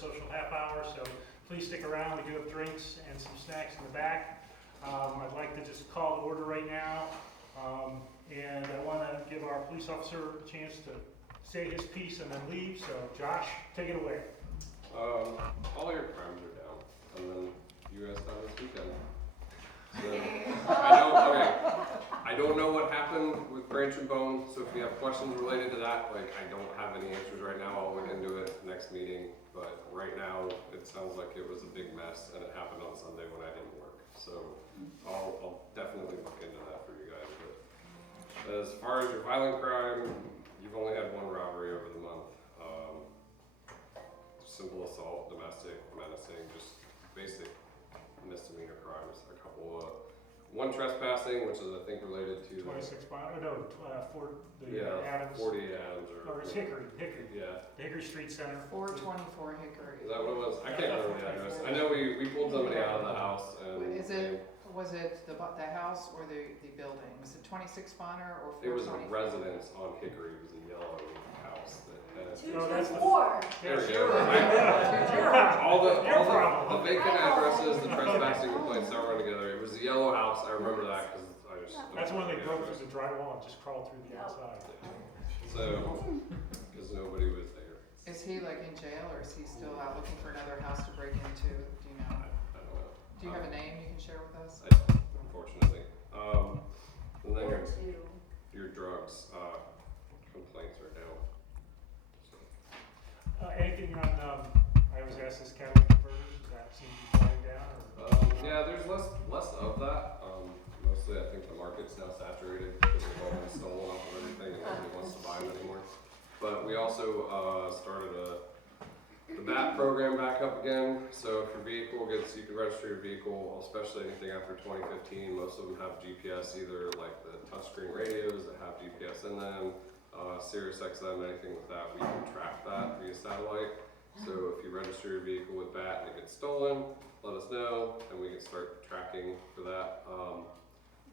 social half hour, so please stick around. We do have drinks and some snacks in the back. I'd like to just call to order right now, and I want to give our police officer a chance to say his piece and then leave. So Josh, take it away. All your crimes are down, and then you guys have this weekend. So, I don't know what happened with Branch and Bone, so if you have questions related to that, like, I don't have any answers right now. I'll look into it next meeting, but right now, it sounds like it was a big mess, and it happened on Sunday when I didn't work. So, I'll definitely look into that for you guys. But as far as your violent crime, you've only had one robbery over the month. Simple assault, domestic, menacing, just basic misdemeanor crimes. A couple one trespassing, which is I think related to 26 Adams. 40 Adams Or it's Hickory. Yeah. The Hickory Street Center. 424 Hickory. Is that what it was? I can't remember the address. I know we pulled somebody out of the house and Was it the house or the building? Was it 26 Bonner or 424? it was a residence on Hickory. It was a yellow house that had 224. there we go. All the vacant addresses, the trespassing complaints that run together. It was a yellow house. I remember that because I just. That's when they broke through the drywall and just crawled through the outside. So, because nobody was there. Is he like in jail or is he still out looking for another house to break into? Do you know? I don't know. Do you have a name you can share with us? I don't, unfortunately. And then your drugs complaints are down. Anything on, I was asked this catalytic converters, does that seem to be slowing down? Yeah, there's less of that. Mostly I think the market's now saturated because they've all been stolen off of everything and nobody wants to buy them anymore. But we also started the BAT program back up again. So if your vehicle gets, you can register your vehicle, especially anything after 2015. Most of them have GPS, either like the touchscreen radios that have GPS in them, Sirius XM, anything with that, we can track that via satellite. So if you register your vehicle with BAT and it gets stolen, let us know and we can start tracking for that.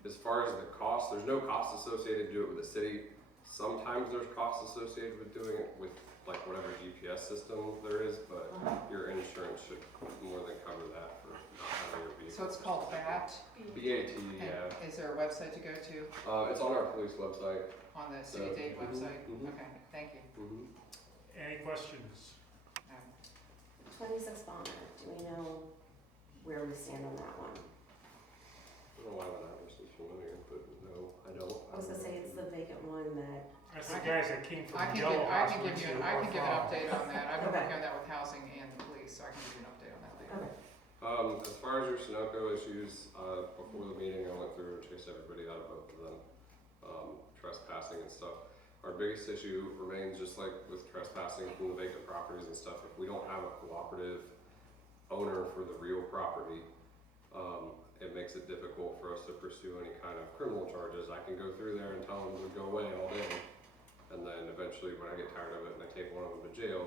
As far as the cost, there's no cost associated to do it with the city. Sometimes there's costs associated with doing it with like whatever GPS system there is, but your insurance should more than cover that for not having your vehicle. So it's called BAT? BAT, yeah. Is there a website to go to? It's on our police website. On the City Dade website? Okay, thank you. Any questions? 26 Bonner, do we know where we stand on that one? I don't know why that address is familiar, but no, I don't. I was gonna say it's the vacant one that. That's the guys that came from I the can yellow house. give you an update on that. I've been Okay. working on that with housing and the police, so I can give you an update on that later. Okay. As far as your Sunoco issues, before the meeting, I went through and chased everybody out of both of them, trespassing and stuff. Our biggest issue remains just like with trespassing from the vacant properties and stuff. If we don't have a cooperative owner for the real property, it makes it difficult for us to pursue any kind of criminal charges. I can go through there and tell them to go away all day, and then eventually when I get tired of it and I take one of them to jail,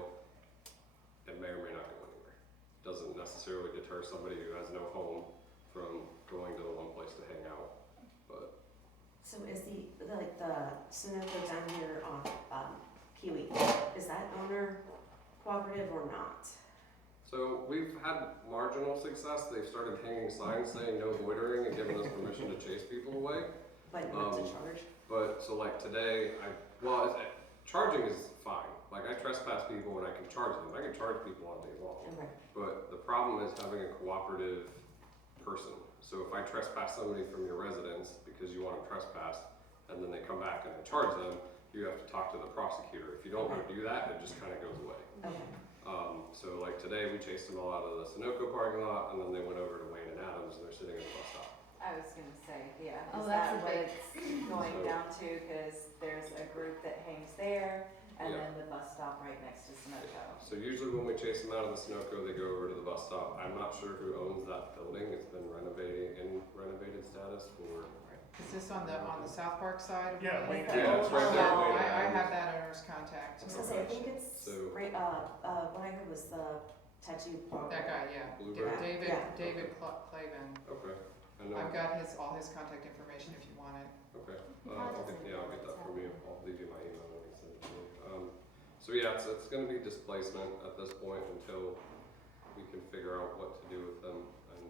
it may or may not go anywhere. Doesn't necessarily deter somebody who has no home from going to the one place to hang out. But So is the Sunoco down here on Kiwi, is that owner cooperative or not? so we've had marginal success. They've started hanging signs saying no loitering and giving us permission to chase people away. But not to charge? But so like today, charging is fine. Like I trespass people and I can charge them. I can charge people all day long. Okay. But the problem is having a cooperative person. So if I trespass somebody from your residence because you want them trespassed, and then they come back and I charge them, you have to talk to the prosecutor. If you don't want to do that, it just kind of goes away. Okay. So like today, we chased them all out of the Sunoco parking lot, and then they went over to Wayne and Adams, and they're sitting at the bus stop. I was gonna say, yeah, Oh, is that's that a what big- it's going down to? Cause there's a group that hangs there and Yeah. then the bus stop right next to Sunoco. So usually when we chase them out of the Sunoco, they go over to the bus stop. I'm not sure who owns that building. It's been renovated status for. Is this on the South Park side? of Yeah, Wayne? Yeah, it's right there. Yeah, Wayne I Adams. have that owner's contact. I was gonna say, I think it's, So- what I heard was the tattoo parlor. That guy, yeah. Bluebird? David Clavin. Okay. I know. I've got all his contact information if you want it. Okay. I'll get that from you. I'll leave you my email when you send it to me. So yeah, it's going to be displacement at this point until we can figure out what to do with them and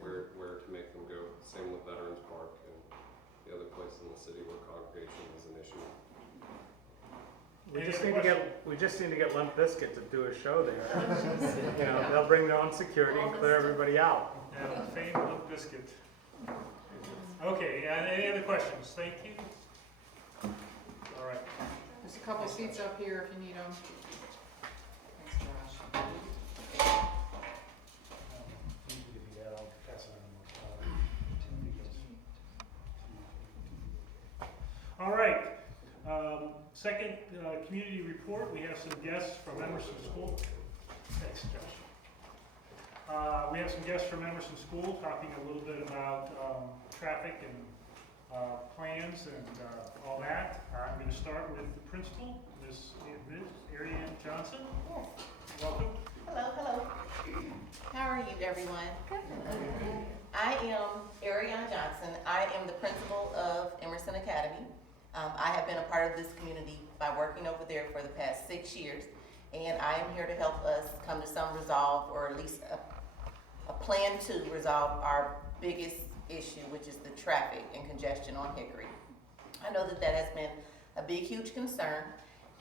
where to make them go. Same with Veterans Park and the other place in the city where congregation is an issue. We Any just other need to questions? get Limp Bizkit to do a show there. You know, they'll bring their own security and clear everybody out. Yeah, the famed Limp Biscuit. Okay, any other questions? Thank you. All right. There's a couple seats up here if you need them. Thanks, Josh. All right, second community report, we have some guests from Emerson School. Thanks, Josh. We have some guests from Emerson School talking a little bit about traffic and plans and all that. I'm going to start with the principal, Ms. Ariane Johnson. Yes. Welcome. Hello, hello. How are you, everyone? Good. I am Ariane Johnson. I am the principal of Emerson Academy. I have been a part of this community by working over there for the past 6 years, and I am here to help us come to some resolve, or at least a plan to resolve our biggest issue, which is the traffic and congestion on Hickory. I know that has been a big, huge concern,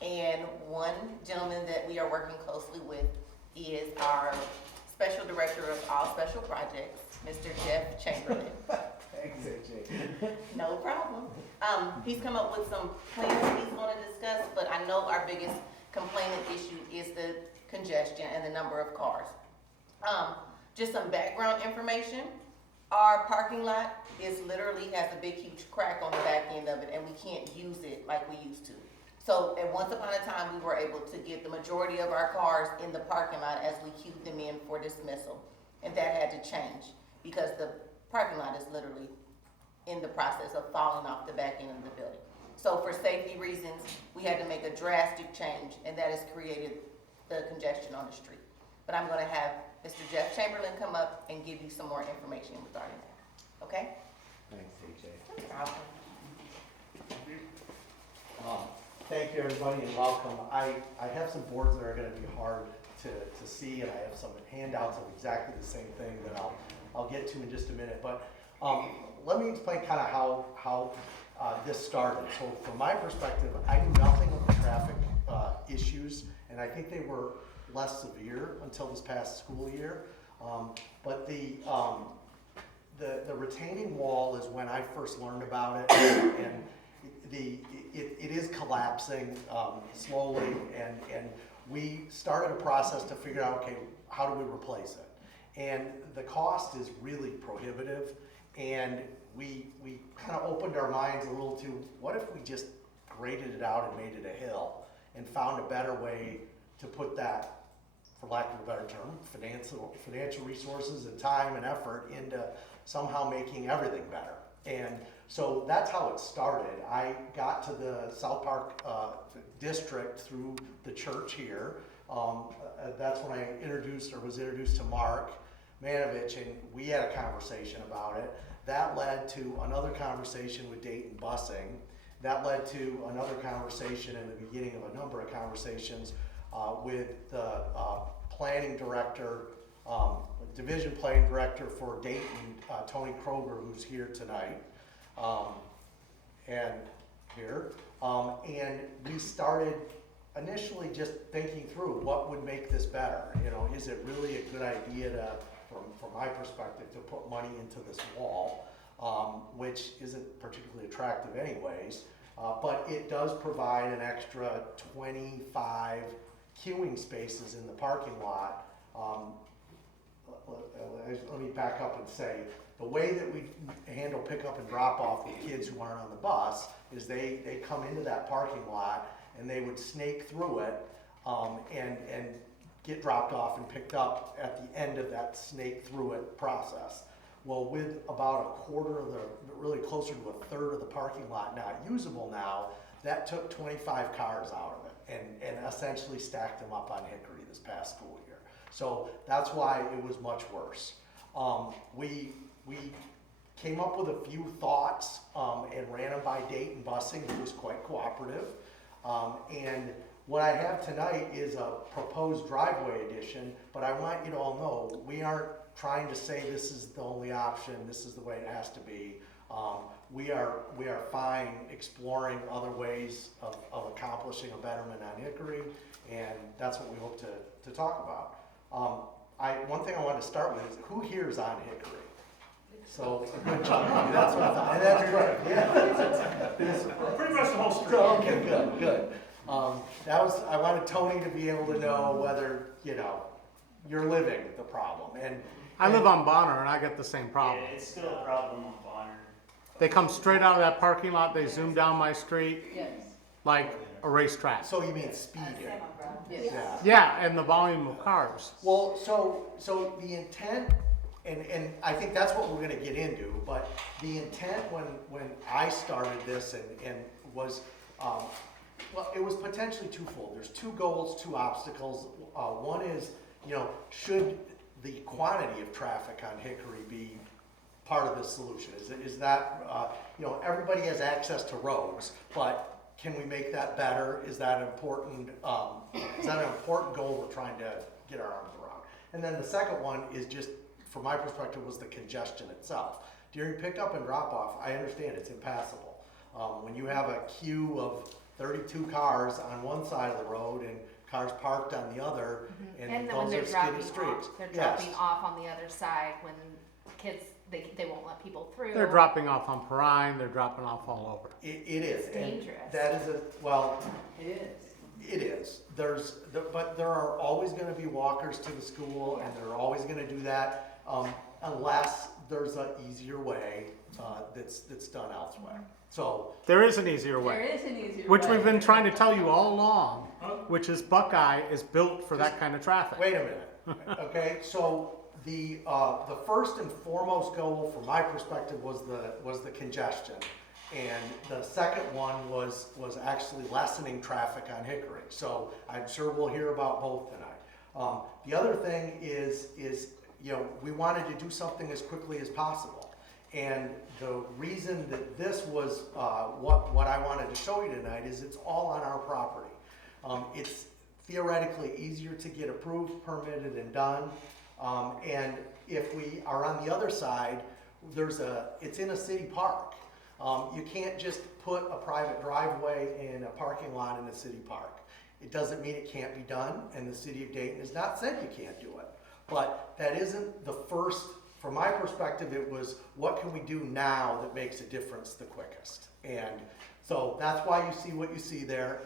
and one gentleman that we are working closely with is our Special Director of All Special Projects, Mr. Jeff Chamberlain. Thanks, AJ. No problem. He's come up with some plans he's going to discuss, but I know our biggest complainant issue is the congestion and the number of cars. Just some background information. Our parking lot literally has a big, huge crack on the back end of it, and we can't use it like we used to. So at once upon a time, we were able to get the majority of our cars in the parking lot as we queued them in for dismissal. And that had to change because the parking lot is literally in the process of falling off the back end of the building. So for safety reasons, we had to make a drastic change, and that has created the congestion on the street. But I'm gonna have Mr. Jeff Chamberlain come up and give you some more information regarding that, okay? Thanks, AJ. No problem. Thank you, everybody, and welcome. I have some boards that are going to be hard to see, and I have some handouts of exactly the same thing that I'll get to in just a minute. But let me explain kind of how this started. So from my perspective, I knew nothing of the traffic issues, and I think they were less severe until this past school year. But the retaining wall is when I first learned about it, and it is collapsing slowly, and we started a process to figure out, okay, how do we replace it? And the cost is really prohibitive, and we kind of opened our minds a little to, what if we just graded it out and made it a hill, and found a better way to put that, for lack of a better term, financial resources and time and effort into somehow making everything better. And so that's how it started. I got to the South Park district through the church here. That's when I was introduced to Mark Manovich, and we had a conversation about it. That led to another conversation with Dayton Busing. That led to another conversation in the beginning of a number of conversations with the planning director, division planning director for Dayton, Tony Kroger, who's here tonight. And we started initially just thinking through what would make this better. You know, is it really a good idea to, from my perspective, to put money into this wall, which isn't particularly attractive anyways, but it does provide an extra 25 queuing spaces in the parking lot. Let me back up and say, the way that we handle pickup and drop off with kids who aren't on the bus is they come into that parking lot and they would snake through it and get dropped off and picked up at the end of that snake through it process. Well, with about a quarter of really closer to a third of the parking lot not usable now, that took 25 cars out of it and essentially stacked them up on Hickory this past school year. So that's why it was much worse. We came up with a few thoughts and ran them by Dayton Busing, who was quite cooperative. And what I have tonight is a proposed driveway addition, but I want you to all know, we aren't trying to say this is the only option, this is the way it has to be. We are fine exploring other ways of accomplishing a betterment on Hickory, and that's what we hope to talk about. One thing I wanted to start with is, who here is on Hickory? So, a good chunk of you, that's what I thought, and that's great, yeah. Pretty much the whole street. So, okay, good. I wanted Tony to be able to know whether, you're living the problem, and. I live on Bonner and I get the same problem. Yeah, it's still a problem on Bonner. They come straight out of that parking lot, they zoom down my street Yes. like a racetrack. So you mean speeding? Same on Brown. Yes. Yeah. Yeah, and the volume of cars. Well, so the intent, and I think that's what we're gonna get into, but the intent when I started this and was, well, it was potentially twofold. There's two goals, two obstacles. One is, should the quantity of traffic on Hickory be part of the solution? Is that, everybody has access to roads, but can we make that better? Is that an important goal we're trying to get our arms around? And then the second one is just, from my perspective, was the congestion itself. During pickup and drop off, I understand it's impassable. When you have a queue of 32 cars on one side of the road and cars parked on the other, And and then when those they're are skinny dropping streets. off, they're Yes. dropping off on the other side when kids, they won't let people through. They're dropping off on Perrine, they're dropping off all over. It is. It's and dangerous. That is It is. it is. But there are always gonna be walkers to the school, and they're always gonna do that, unless there's an easier way, that's done elsewhere. So, There is an easier There way, is an easier which way. we've been trying to tell you all along, which is Buckeye is built for that kind of traffic. wait a minute, okay? So the first and foremost goal, from my perspective, was the congestion. And the second one was actually lessening traffic on Hickory. So I'm sure we'll hear about both tonight. The other thing is, we wanted to do something as quickly as possible. And the reason that this was what I wanted to show you tonight is it's all on our property. It's theoretically easier to get approved, permitted, and done. And if we are on the other side, it's in a city park. You can't just put a private driveway in a parking lot in a city park. It doesn't mean it can't be done, and the city of Dayton has not said you can't do it. But that isn't the first, from my perspective, it was what can we do now that makes a difference the quickest? And so that's why you see what you see there.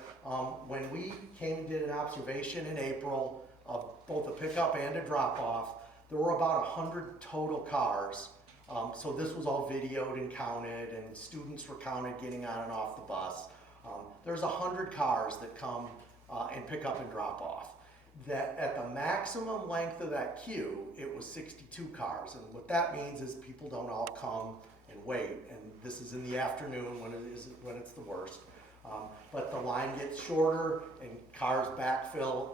When we came and did an observation in April of both a pickup and a drop off, there were about 100 total cars. So this was all videoed and counted, and students were counted getting on and off the bus. There's 100 cars that come and pick up and drop off. That at the maximum length of that queue, it was 62 cars. And what that means is people don't all come and wait. And this is in the afternoon when it's the worst. But the line gets shorter and cars backfill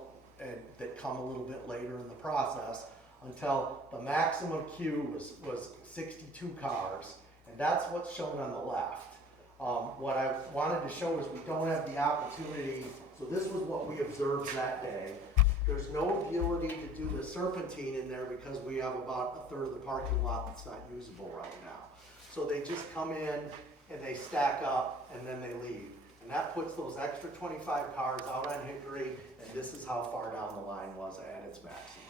that come a little bit later in the process, until the maximum queue was 62 cars, and that's what's shown on the left. What I wanted to show is we don't have the opportunity, so this was what we observed that day. There's no ability to do the serpentine in there because we have about a third of the parking lot that's not usable right now. So they just come in and they stack up and then they leave. And that puts those extra 25 cars out on Hickory, and this is how far down the line was at its maximum.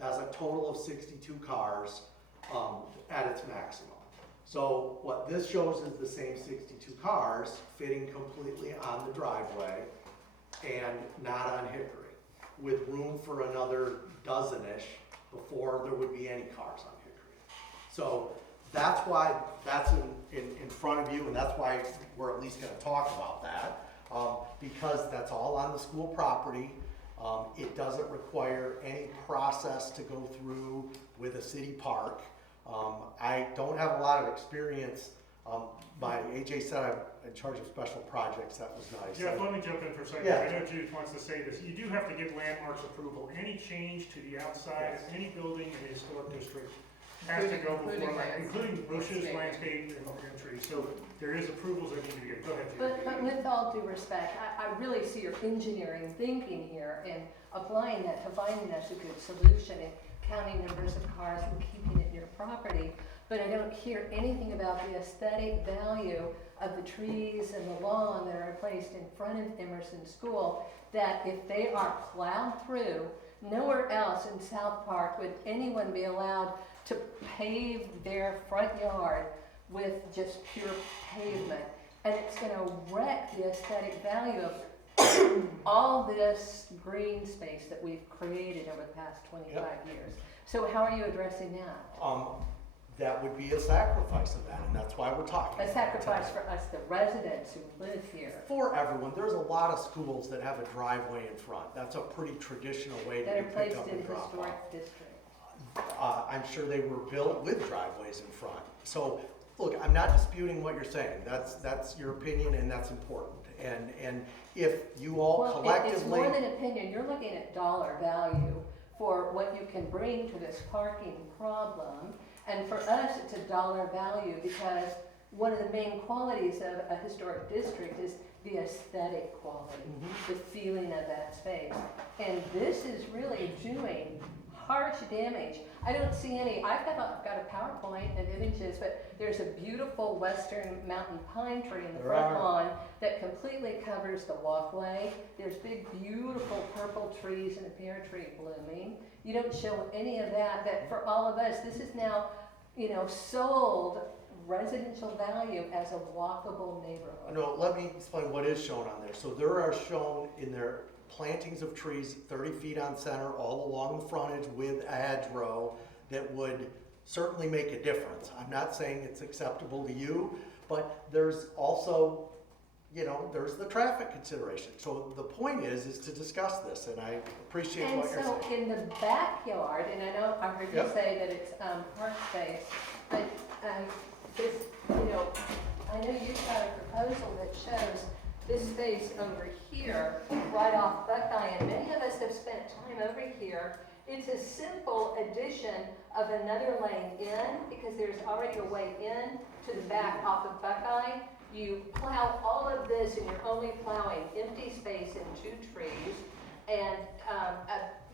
That's a total of 62 cars at its maximum. So what this shows is the same 62 cars fitting completely on the driveway and not on Hickory, with room for another dozen-ish before there would be any cars on Hickory. So that's why that's in front of you, and that's why we're at least gonna talk about that, because that's all on the school property. It doesn't require any process to go through with a city park. I don't have a lot of experience. AJ said I'm in charge of special projects. That was nice. Jeff, let me jump in for a second. Yeah. I know Judith wants to say this. You do have to get landmarks approval. Any change to the outside of any building in a historic district has to go before, Including including bushes, landscaping. landscape, and trees. So there is approvals that need to get, go ahead, Judy. But with all due respect, I really see your engineering thinking here and applying that to finding us a good solution and counting numbers of cars and keeping it near property. But I don't hear anything about the aesthetic value of the trees and the lawn that are placed in front of Emerson School, that if they are plowed through, nowhere else in South Park would anyone be allowed to pave their front yard with just pure pavement. And it's gonna wreck the aesthetic value of all this green space that we've created over the past 25 years. So how are you addressing that? That would be a sacrifice of that, and that's why we're talking. A sacrifice for us, the residents who live here. For everyone. There's a lot of schools that have a driveway in front. That's a pretty traditional way to That are pick placed up in and drop off. historic districts. I'm sure they were built with driveways in front. So, look, I'm not disputing what you're saying. That's your opinion, and that's important. And if you all Well, it's collectively. more than opinion, you're looking at dollar value for what you can bring to this parking problem. And for us, it's a dollar value because one of the main qualities of a historic district is the aesthetic quality, the feeling of that space. And this is really doing harsh damage. I don't see any, I've got a PowerPoint of images, but there's a beautiful western mountain pine tree in the There front are. lawn that completely covers the walkway. There's big, beautiful purple trees and a pear tree blooming. You don't show any of that, that for all of us, this is now, sold residential value as a walkable neighborhood. No, let me explain what is shown on there. So there are shown in there plantings of trees 30 feet on center all along the frontage with a hedgerow that would certainly make a difference. I'm not saying it's acceptable to you, but there's also, there's the traffic consideration. So the point is to discuss this, and I appreciate And what you're saying. so in the backyard, and I know I heard you Yep. say that it's park space, but this, I know you've got a proposal that shows this space over here, right off Buckeye, and many of us have spent time over here. It's a simple addition of another lane in, because there's already a way in to the back off of Buckeye. You plow all of this, and you're only plowing empty space and 2 trees, and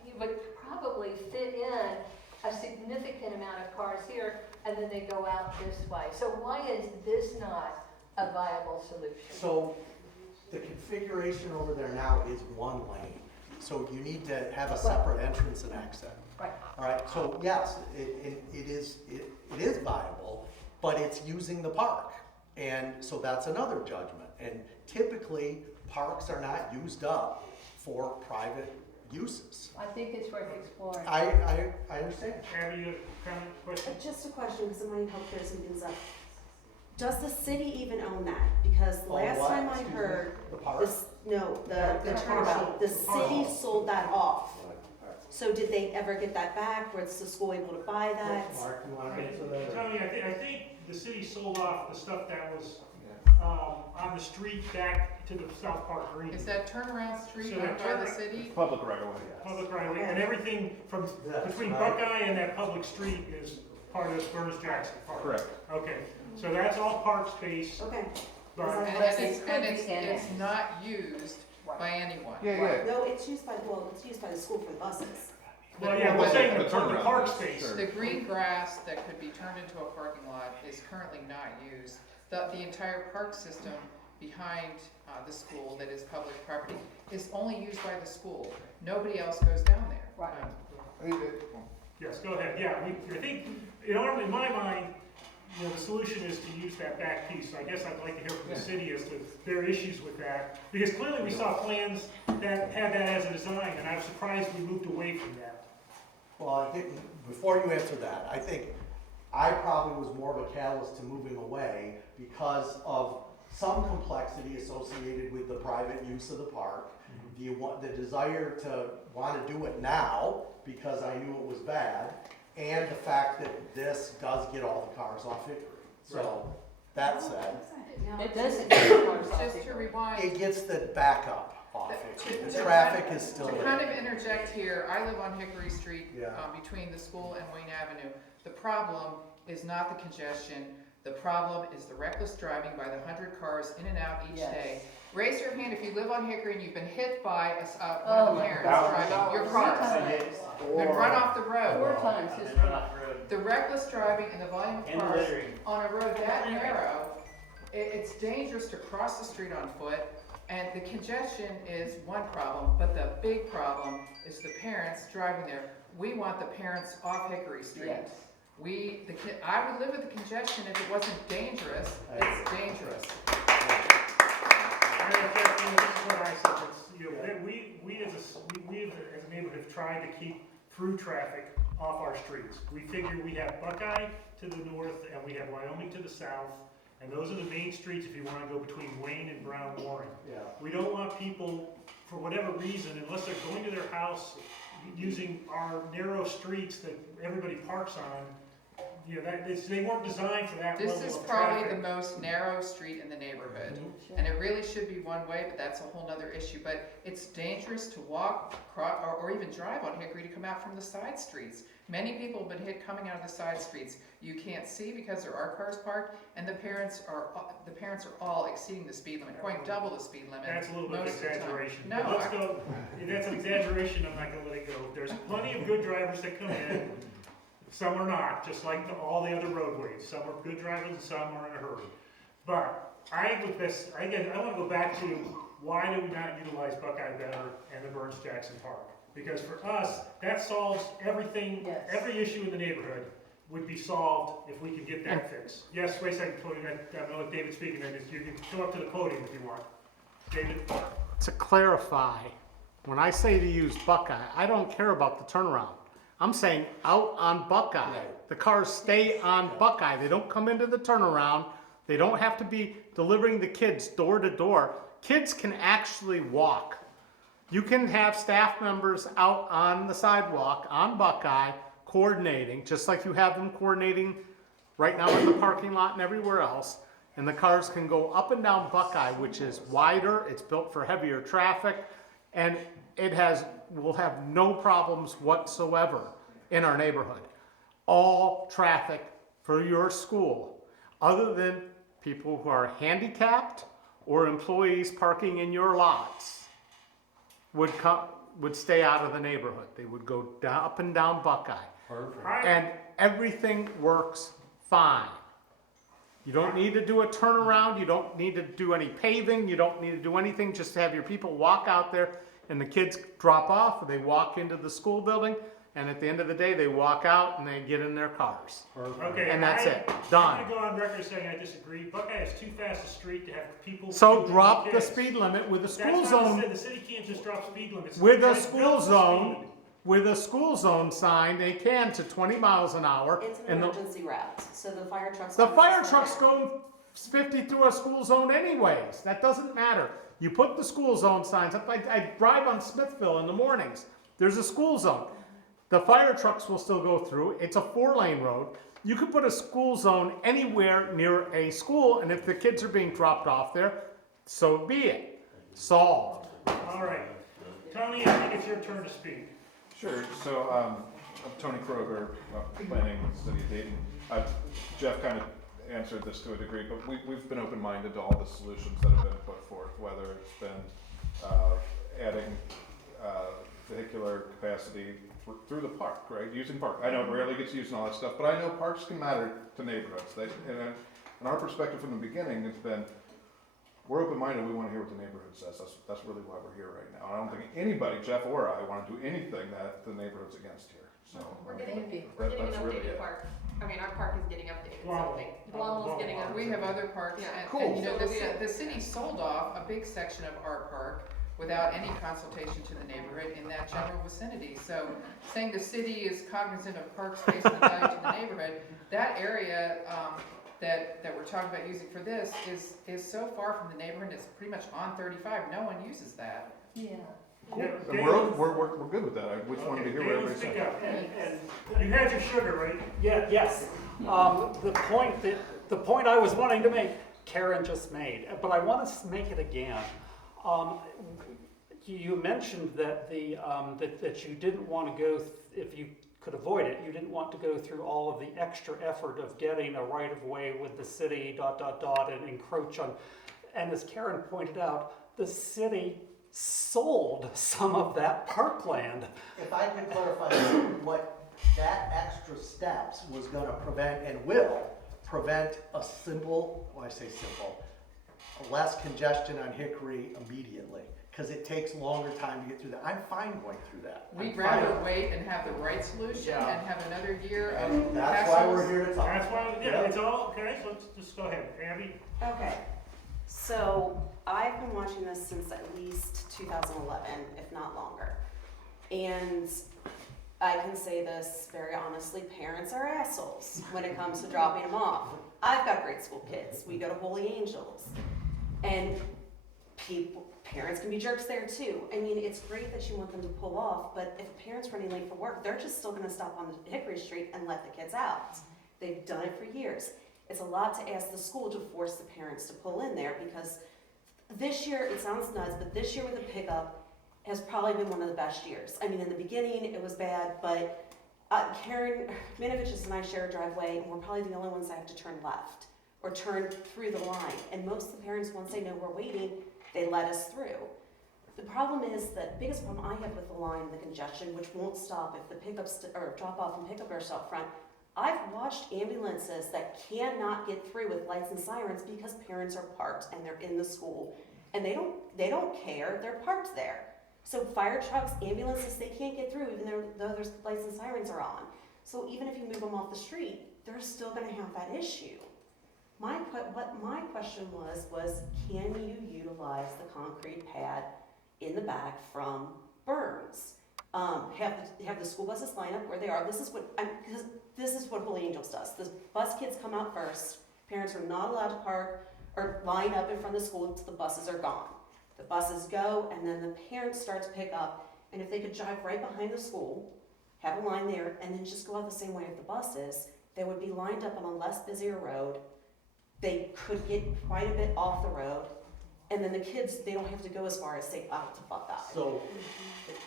you would probably fit in a significant amount of cars here, and then they go out this way. So why is this not a viable solution? So the configuration over there now is 1 lane. So you need to have a separate entrance and exit. Right. All right, so yes, it is viable, but it's using the park. And so that's another judgment. And typically, parks are not used up for private uses. I think it's worth exploring. I understand. Abby, you have a comment, question? Just a question, because it might help clear some things up. Does the city even own that? Because the Own last what? time I Excuse me? heard, The park? the turnabout, the city sold that off. So did they ever get that back? Was the school able to buy that? Mark, you want to answer that? Tony, I think the city sold off the stuff that was on the street back to the South Park Green. Is that turnaround street So owned that by the turnaround- city? Public right away. Public right away, and everything from That's between right. Buckeye and that public street is part of Burns Jackson Park. Correct. Okay, so that's all park space, Okay. but It's not used by anyone. Yeah. No, it's used by the school for the buses. well, yeah, we're saying the turnaround park is, space. sure. The green grass that could be turned into a parking lot is currently not used. The entire park system behind the school that is public property is only used by the school. Nobody else goes down there. Right. Yes, go ahead, yeah, I think, in my mind, the solution is to use that back piece. So I guess I'd like to hear from the city as to their issues with that, because clearly we saw plans that had that as a design, and I was surprised we moved away from that. Well, I think, before you answer that, I think I probably was more of a catalyst to moving away because of some complexity associated with the private use of the park, the desire to want to do it now because I knew it was bad, and the fact that this does get all the cars off Hickory. So, that said, It doesn't get cars off Just to Hickory. rewind, it gets the backup. off Hickory. The To- traffic is still To there. kind of interject here, I live on Hickory Street, Yeah. between the school and Wayne Avenue. The problem is not the congestion, the problem is the reckless driving by the 100 cars in and out each Yes. day. Raise your hand if you live on Hickory and you've been hit by one Oh of the my parents God. driving your Three car. times. Been run off the road. 4 times And his they're truck. not road. The reckless driving and the volume of And cars littering. on a road that narrow, it's dangerous to cross the street on foot, and the congestion is one problem, but the big problem is the parents driving there. We want the parents off Hickory Street. Yes. I would live with the congestion if it wasn't dangerous. It's dangerous. And this is what I said, it's, you know, we as a neighborhood have tried to keep through traffic off our streets. We figure we have Buckeye to the north and we have Wyoming to the south, and those are the main streets if you wanna go between Wayne and Brown Warren. Yeah. We don't want people, for whatever reason, unless they're going to their house using our narrow streets that everybody parks on, you know, they weren't designed for that level of This traffic. is probably the most narrow street in the neighborhood. And it really should be one way, but that's a whole nother issue. But it's dangerous to walk or even drive on Hickory to come out from the side streets. Many people have been hit coming out of the side streets. You can't see because there are cars parked, and the parents are all exceeding the speed limit, going double the speed limit. That's a little bit of most of the time. exaggeration. No, But let's go, that's an exaggeration, I'm not gonna let it go. There's plenty of good drivers that come in, some are not, just like all the other roadways. Some are good drivers and some are in a hurry. But I wanna go back to why do we not utilize Buckeye better and the Burns Jackson Park? Because for us, that solves everything, Yes. every issue in the neighborhood would be solved if we can get that fixed. Yes, wait a second, Tony, I'm gonna let David speak, and then you can come up to the podium if you want. David? To clarify, when I say to use Buckeye, I don't care about the turnaround. I'm saying out on Buckeye. Right. The cars stay on Buckeye. They don't come into the turnaround. They don't have to be delivering the kids door to door. Kids can actually walk. You can have staff members out on the sidewalk on Buckeye coordinating, just like you have them coordinating right now in the parking lot and everywhere else. And the cars can go up and down Buckeye, which is wider, it's built for heavier traffic, and will have no problems whatsoever in our neighborhood. All traffic for your school, other than people who are handicapped or employees parking in your lots, would stay out of the neighborhood. They would go up and down Buckeye. Perfect. And everything works fine. You don't need to do a turnaround, you don't need to do any paving, you don't need to do anything, just have your people walk out there and the kids drop off, they walk into the school building, and at the end of the day, they walk out and they get in their cars. Okay. And that's it. I'm Done. gonna go on record saying I disagree. Buckeye is too fast a street to have people. So shooting drop the kids. speed limit with a That's school not zone, the city can't just drop speed limits. with a It's school built for zone, speed. with a school zone sign, they can to 20 miles an hour. It's an And the emergency route, so the fire trucks. The don't fire slow trucks down. go 50 through a school zone anyways. That doesn't matter. You put the school zone signs up. I drive on Smithville in the mornings. There's a school zone. The fire trucks will still go through. It's a 4-lane road. You could put a school zone anywhere near a school, and if the kids are being dropped off there, so be it. Solved. All right. Tony, I think it's your turn to speak. Sure. So I'm Tony Kroger, planning with the city of Dayton. Jeff kind of answered this to a degree, but we've been open-minded to all the solutions that have been put forth, whether it's been adding vehicular capacity through the park, right? Using park. I know it rarely gets used and all that stuff, but I know parks can matter to neighborhoods. In our perspective from the beginning, it's been, we're open-minded, we want to hear what the neighborhood says. That's really why we're here right now. I don't think anybody, Jeff or I, want to do anything that the neighborhood's against here. So We're getting an that's really it. park. I mean, our park is getting updated, Wow. Guamo's getting Wow. We have other parks, Yeah. and you know, the city sold off a big section of our park without any consultation to the neighborhood in that general vicinity. So saying the city is cognizant of park space and the value to the neighborhood, that area that we're talking about using for this is so far from the neighborhood, it's pretty much on 35, no one uses that. Yeah. Yeah, And David, we're good with that. I just wanted to hear what David, everybody speak said. up. And you had your sugar, right? Yes. The point I was wanting to make, Karen just made, but I want to make it again. you mentioned that that you didn't want to go, if you could avoid it, you didn't want to go through all of the extra effort of getting a right-of-way with the city, ... and encroach on. And as Karen pointed out, the city sold some of that parkland. If I can clarify what that extra steps was gonna prevent and will prevent a simple, well, I say simple, less congestion on Hickory immediately, because it takes longer time to get through that. I'm fine going through that. We'd I'm rather fine. wait and have the right solution Yeah. and have another year of And that's why we're hassles. here to talk. That's why, yeah, it's all, okay, so let's just go ahead. Abby? Okay, so I've been watching this since at least 2011, if not longer. And I can say this very honestly, parents are assholes when it comes to dropping them off. I've got grade school kids, we go to Holy Angels. And parents can be jerks there too. I mean, it's great that you want them to pull off, but if a parent's running late for work, they're just still gonna stop on Hickory Street and let the kids out. They've done it for years. It's a lot to ask the school to force the parents to pull in there, because this year, it sounds nuts, but this year with the pickup has probably been one of the best years. I mean, in the beginning, it was bad, but Karen Minovich and I share a driveway, and we're probably the only ones that have to turn left or turn through the line. And most of the parents, once they know we're waiting, they let us through. The problem is, the biggest problem I have with the line, the congestion, which won't stop if the pickups or drop off and pickup are out front. I've watched ambulances that cannot get through with lights and sirens because parents are parked and they're in the school, and they don't care, they're parked there. So fire trucks, ambulances, they can't get through even though there's lights and sirens are on. So even if you move them off the street, they're still gonna have that issue. What my question was can you utilize the concrete pad in the back from Burns? Have the school buses line up where they are. This is what Holy Angels does. The bus kids come out first. Parents are not allowed to park or line up in front of the school until the buses are gone. The buses go, and then the parents start to pick up. And if they could drive right behind the school, have a line there, and then just go out the same way as the buses, they would be lined up on a less busier road. They could get quite a bit off the road, and then the kids, they don't have to go as far as, say, up to Buckeye. So,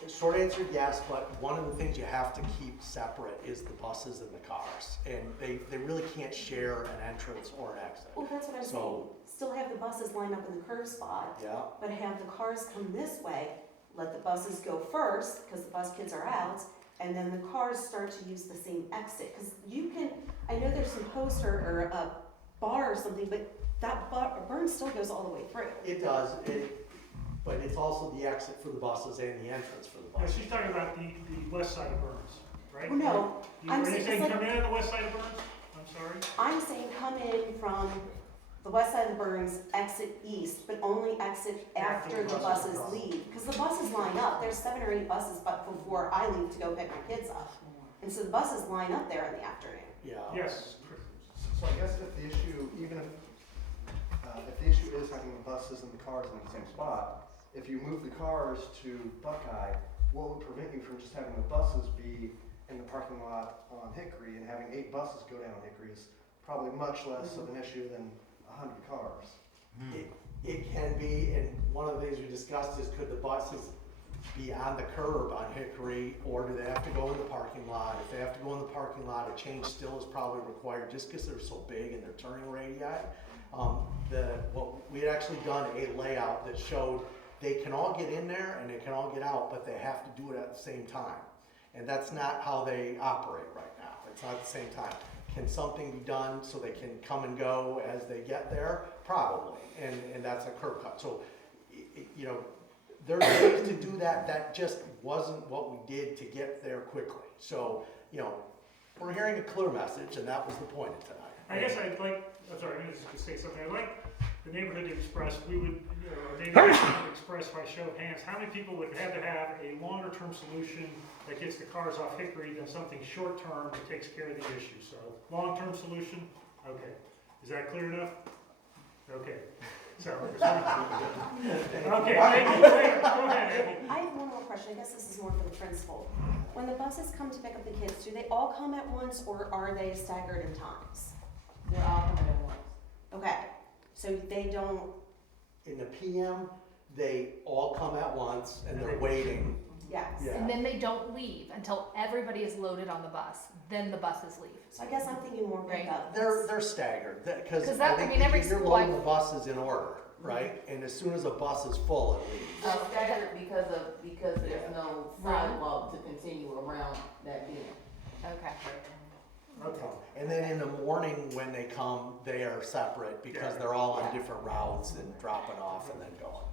the short answer, yes, but one of the things you have to keep separate is the buses and the cars. And they really can't share an entrance or an exit. Well, that's what I'm saying. Still have the buses line up in the curb spot, Yeah. but have the cars come this way, let the buses go first, because the bus kids are out, and then the cars start to use the same exit. Because you can, I know there's some poster or a bar or something, but that Burn still goes all the way through. It does, but it's also the exit for the buses and the entrance for the Yeah, buses. she's talking about the west side of Burns, right? Well, no, Are you saying saying it's come like- in on the west side of Burns? I'm sorry? I'm saying come in from the west side of the Burns, exit east, but only exit after the buses leave. Because the buses line up, there's 7 or 8 buses but before I leave to go pick my kids up. And so the buses line up there in the afternoon. Yeah. Yes. So I guess if the issue, even if the issue is having the buses and the cars in the same spot, if you move the cars to Buckeye, what would prevent you from just having the buses be in the parking lot on Hickory, and having 8 buses go down Hickory is probably much less of an issue than 100 cars. It can be, and one of the things we discussed is, could the buses be on the curb on Hickory, or do they have to go in the parking lot? If they have to go in the parking lot, a change still is probably required, just because they're so big and they're turning radii. We had actually done a layout that showed they can all get in there and they can all get out, but they have to do it at the same time. And that's not how they operate right now. It's not at the same time. Can something be done so they can come and go as they get there? Probably, and that's a curb cut. So, there's ways to do that. That just wasn't what we did to get there quickly. So, we're hearing a clear message, and that was the point of tonight. I guess I'm sorry, I'm just gonna say something. I'd like the neighborhood to express, our neighborhood to express by show of hands, how many people would have to have a longer term solution that gets the cars off Hickory than something short term that takes care of the issue? So, long term solution, okay. Is that clear enough? Okay. So, okay, thank you. Go ahead, Abby. I have one more question. I guess this is more for the principal. When the buses come to pick up the kids, do they all come at once, or are they staggered in times? They're all coming at once. Okay, so they don't. In the PM, they all come at once and they're waiting. Yes. Yeah. And then they don't leave until everybody is loaded on the bus. Then the buses leave. So I guess I'm thinking more Right. pickup. They're staggered, because 'Cause I that- think I mean, every you're school loading I- the buses in order, right? And as soon as a bus is full, it leaves. Staggered because there's no sidewalk to continue around that building. Okay. Okay. And then in the morning when they come, they are separate because Yeah. they're all on different routes and dropping off and then going.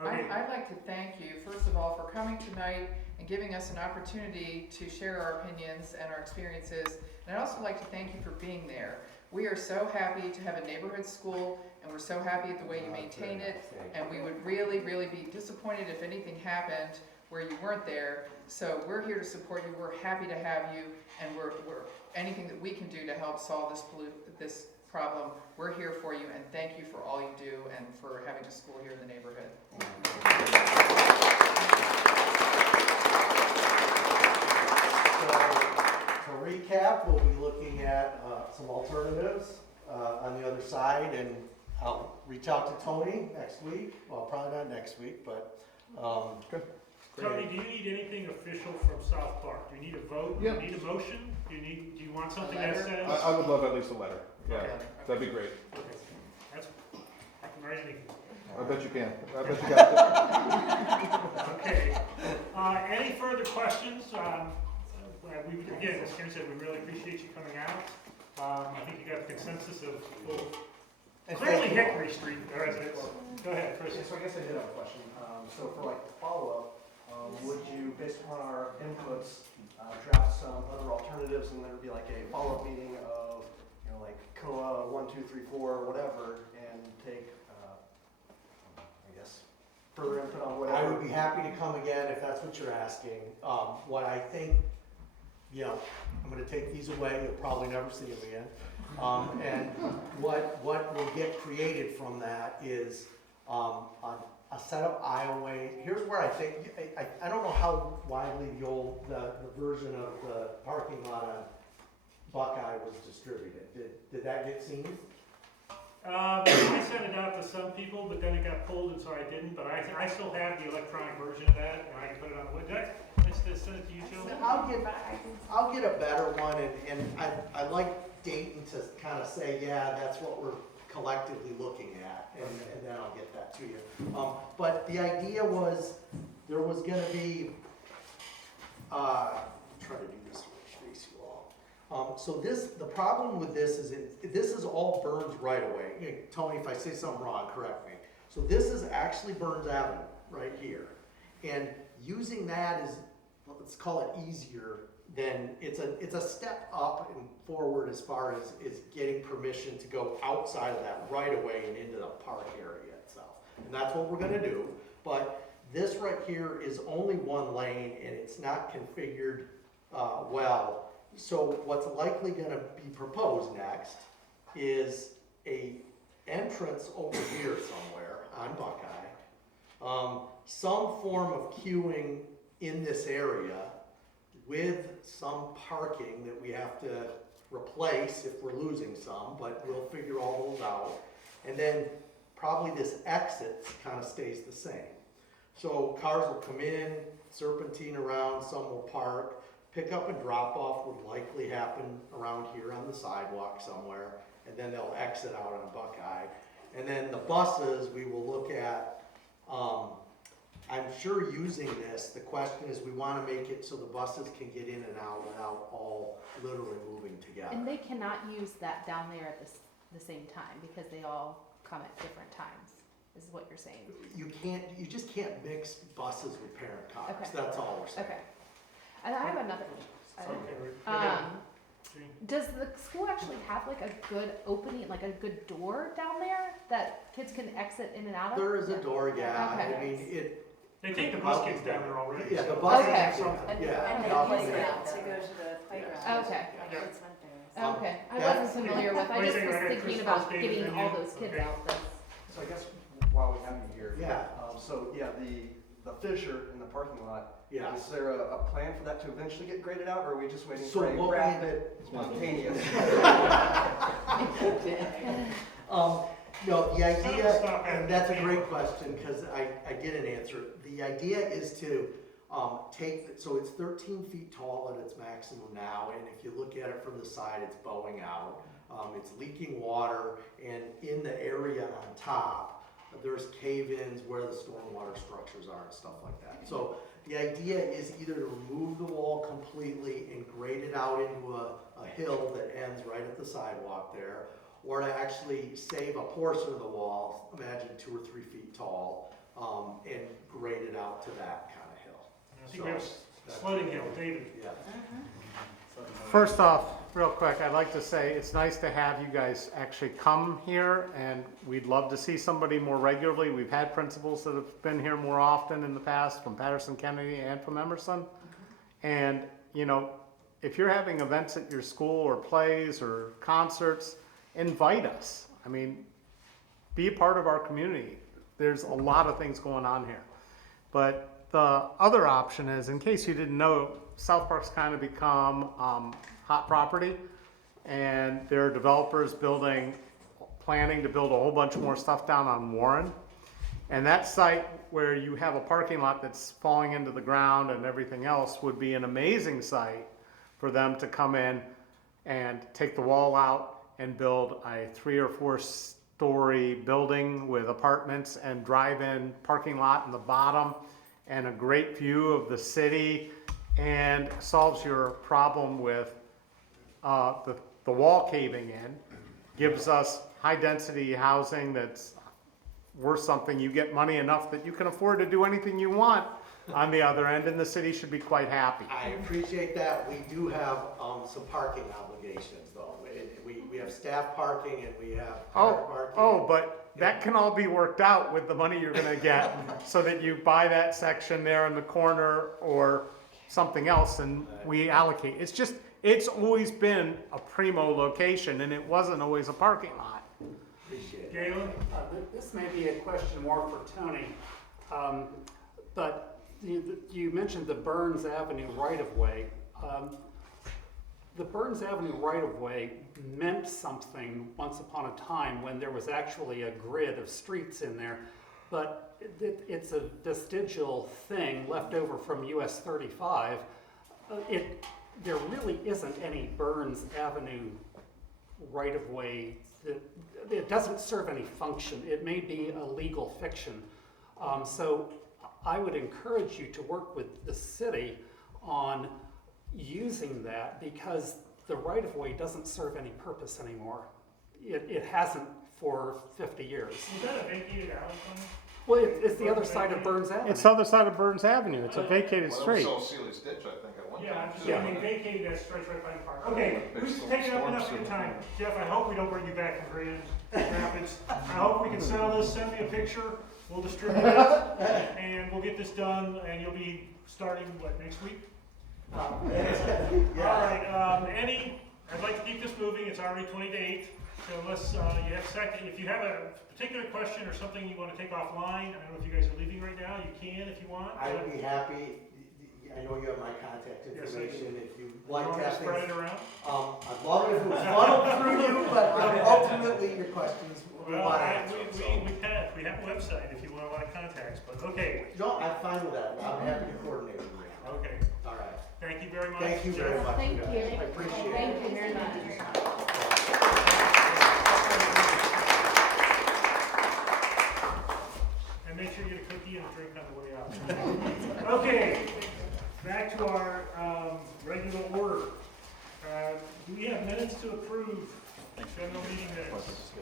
Okay. I'd like to thank you, first of all, for coming tonight and giving us an opportunity to share our opinions and our experiences. And I'd also like to thank you for being there. We are so happy to have a neighborhood school, and we're so happy at the way you maintain it. And we would really, really be disappointed if anything happened where you weren't there. So we're here to support you. We're happy to have you, and we're anything that we can do to help solve this problem. We're here for you, and thank you for all you do and for having a school here in the neighborhood. So to recap, we'll be looking at some alternatives on the other side, and I'll reach out to Tony next week. Well, probably not next week, but Good. Tony, do you need anything official from South Park? Do you need a vote? Yeah. Do you need a motion? Do you want something A that letter? says? I would love at least a letter. Yeah, Okay. that'd be great. Okay. I can write anything. I bet you can. I bet you got it. Okay. Any further questions? Again, as Karen said, we really appreciate you coming out. I think you got a consensus of, well, clearly Hickory Street residents. Go ahead, Chris. So I guess I did have a question. So for like the follow-up, would you, based upon our inputs, draft some other alternatives, and there would be like a follow-up meeting of, you know, like COA 1, 2, 3, 4, whatever, and take, I guess, further input on whatever? I would be happy to come again if that's what you're asking. What I think, you know, I'm gonna take these away, you'll probably never see them again. And what will get created from that is a set of aisleway. Here's where I think, I don't know how widely the version of the parking lot on Buckeye was distributed. Did that get seen? I sent it out to some people, but then it got pulled, and so I didn't. But I still have the electronic version of that, and I can put it on the web. Did I send it to you, Joe? I'll get a better one, and I like Dayton to kind of say, yeah, that's what we're collectively looking at, and then I'll get that to you. But the idea was, there was gonna be, try to do this to face you all. So the problem with this is, this is all Burns right away. Hey, Tony, if I say something wrong, correct me. So this is actually Burns Avenue, right here. And using that is, let's call it easier, then it's a step up and forward as far as getting permission to go outside of that right away and into the park area itself. And that's what we're gonna do. But this right here is only one lane, and it's not configured well. So what's likely gonna be proposed next is a entrance over here somewhere on Buckeye. Some form of queuing in this area with some parking that we have to replace if we're losing some, but we'll figure all those out. And then probably this exit kind of stays the same. So cars will come in, serpentine around, some will park. Pick up and drop off would likely happen around here on the sidewalk somewhere, and then they'll exit out on Buckeye. And then the buses, we will look at, I'm sure using this, the question is we want to make it so the buses can get in and out without all literally moving together. And they cannot use that down there at the same time because they all come at different times, is what you're saying. You just can't mix buses with parent cars. Okay. That's all we're saying. Okay. And I have another does the school actually have like a good opening, like a good door down there that kids can exit in and out of? There is a door, yeah. Okay. I mean, They take the bus kids down there already. Yeah, the so- buses, Okay. yeah. And Yeah. the playground, to go to the playground. Okay. My kids went there. Okay, I That's- wasn't familiar with, I What do you just think, was right, thinking Chris, about first day getting with all you? those kids Okay. out. So I guess while we have you here. Yeah. So yeah, the fissure in the parking lot, Yeah. is there a plan for that to eventually get graded out, or are we just waiting So for a what we- rapid, spontaneous? No, the Kind of a idea, stopgap. and that's a great question, because I didn't answer it. The idea is to so it's 13 feet tall at its maximum now, and if you look at it from the side, it's bowing out. It's leaking water, and in the area on top, there's cave-ins where the stormwater structures are and stuff like that. So the idea is either to remove the wall completely and grade it out into a hill that ends right at the sidewalk there, or to actually save a portion of the wall, imagine 2 or 3 feet tall, and grade it out to that kind of hill. I think we have Floating Hill, David. Yeah. First off, real quick, I'd like to say it's nice to have you guys actually come here, and we'd love to see somebody more regularly. We've had principals that have been here more often in the past from Patterson Kennedy and from Emerson. And, you know, if you're having events at your school or plays or concerts, invite us. I mean, be a part of our community. There's a lot of things going on here. But the other option is, in case you didn't know, South Park's kind of become hot property, and there are developers planning to build a whole bunch more stuff down on Warren. And that site where you have a parking lot that's falling into the ground and everything else would be an amazing site for them to come in and take the wall out and build a 3 or 4 story building with apartments and drive-in parking lot in the bottom and a great view of the city, and solves your problem with the wall caving in, gives us high-density housing that's worth something. You get money enough that you can afford to do anything you want on the other end, and the city should be quite happy. I appreciate that. We do have some parking obligations, though. We have staff parking and we have park parking. But that can all be worked out with the money you're gonna get, so that you buy that section there in the corner or something else, and we allocate. It's always been a primo location, and it wasn't always a parking lot. Appreciate it. Galen? This may be a question more for Tony, but you mentioned the Burns Avenue right-of-way. The Burns Avenue right-of-way meant something once upon a time when there was actually a grid of streets in there, but it's a vestigial thing left over from US 35. There really isn't any Burns Avenue right-of-way. It doesn't serve any function. It may be a legal fiction. So I would encourage you to work with the city on using that, because the right-of-way doesn't serve any purpose anymore. It hasn't for 50 years. Is that a vacated alley somewhere? Well, it's the other side of Burns Avenue. It's the other side of Burns Avenue. It's a vacated street. Well, Sealy's Ditch, I think, at one Yeah, time. I'm just saying, they vacated that stretch right by the park. Okay, who's taking up enough of your time? Jeff, I hope we don't bring you back from Grand Rapids. I hope we can settle this. Send me a picture. We'll distribute it, and we'll get this done, and you'll be starting, what, next week? All right, I'd like to keep this moving. It's already 20 to 8. So unless you have second, if you have a particular question or something you want to take offline, I don't know if you guys are leaving right now. You can if you want. I would be happy. I know you have my contact Yes, information. If you You like want to to have spread it things, around? I'd love it if it was funneled through you, but ultimately your questions. Well, we have a website if you want a lot of contacts, but okay. No, I'm fine with that. I'm happy to coordinate with you. Okay. All right. Thank you very much. Thank you very Jeff. much. Thank guys. you. I appreciate it. Thank you very much. And make sure you get a cookie and a drink on the way out. Okay, back to our regular order. Do we have minutes to approve? General meeting minutes.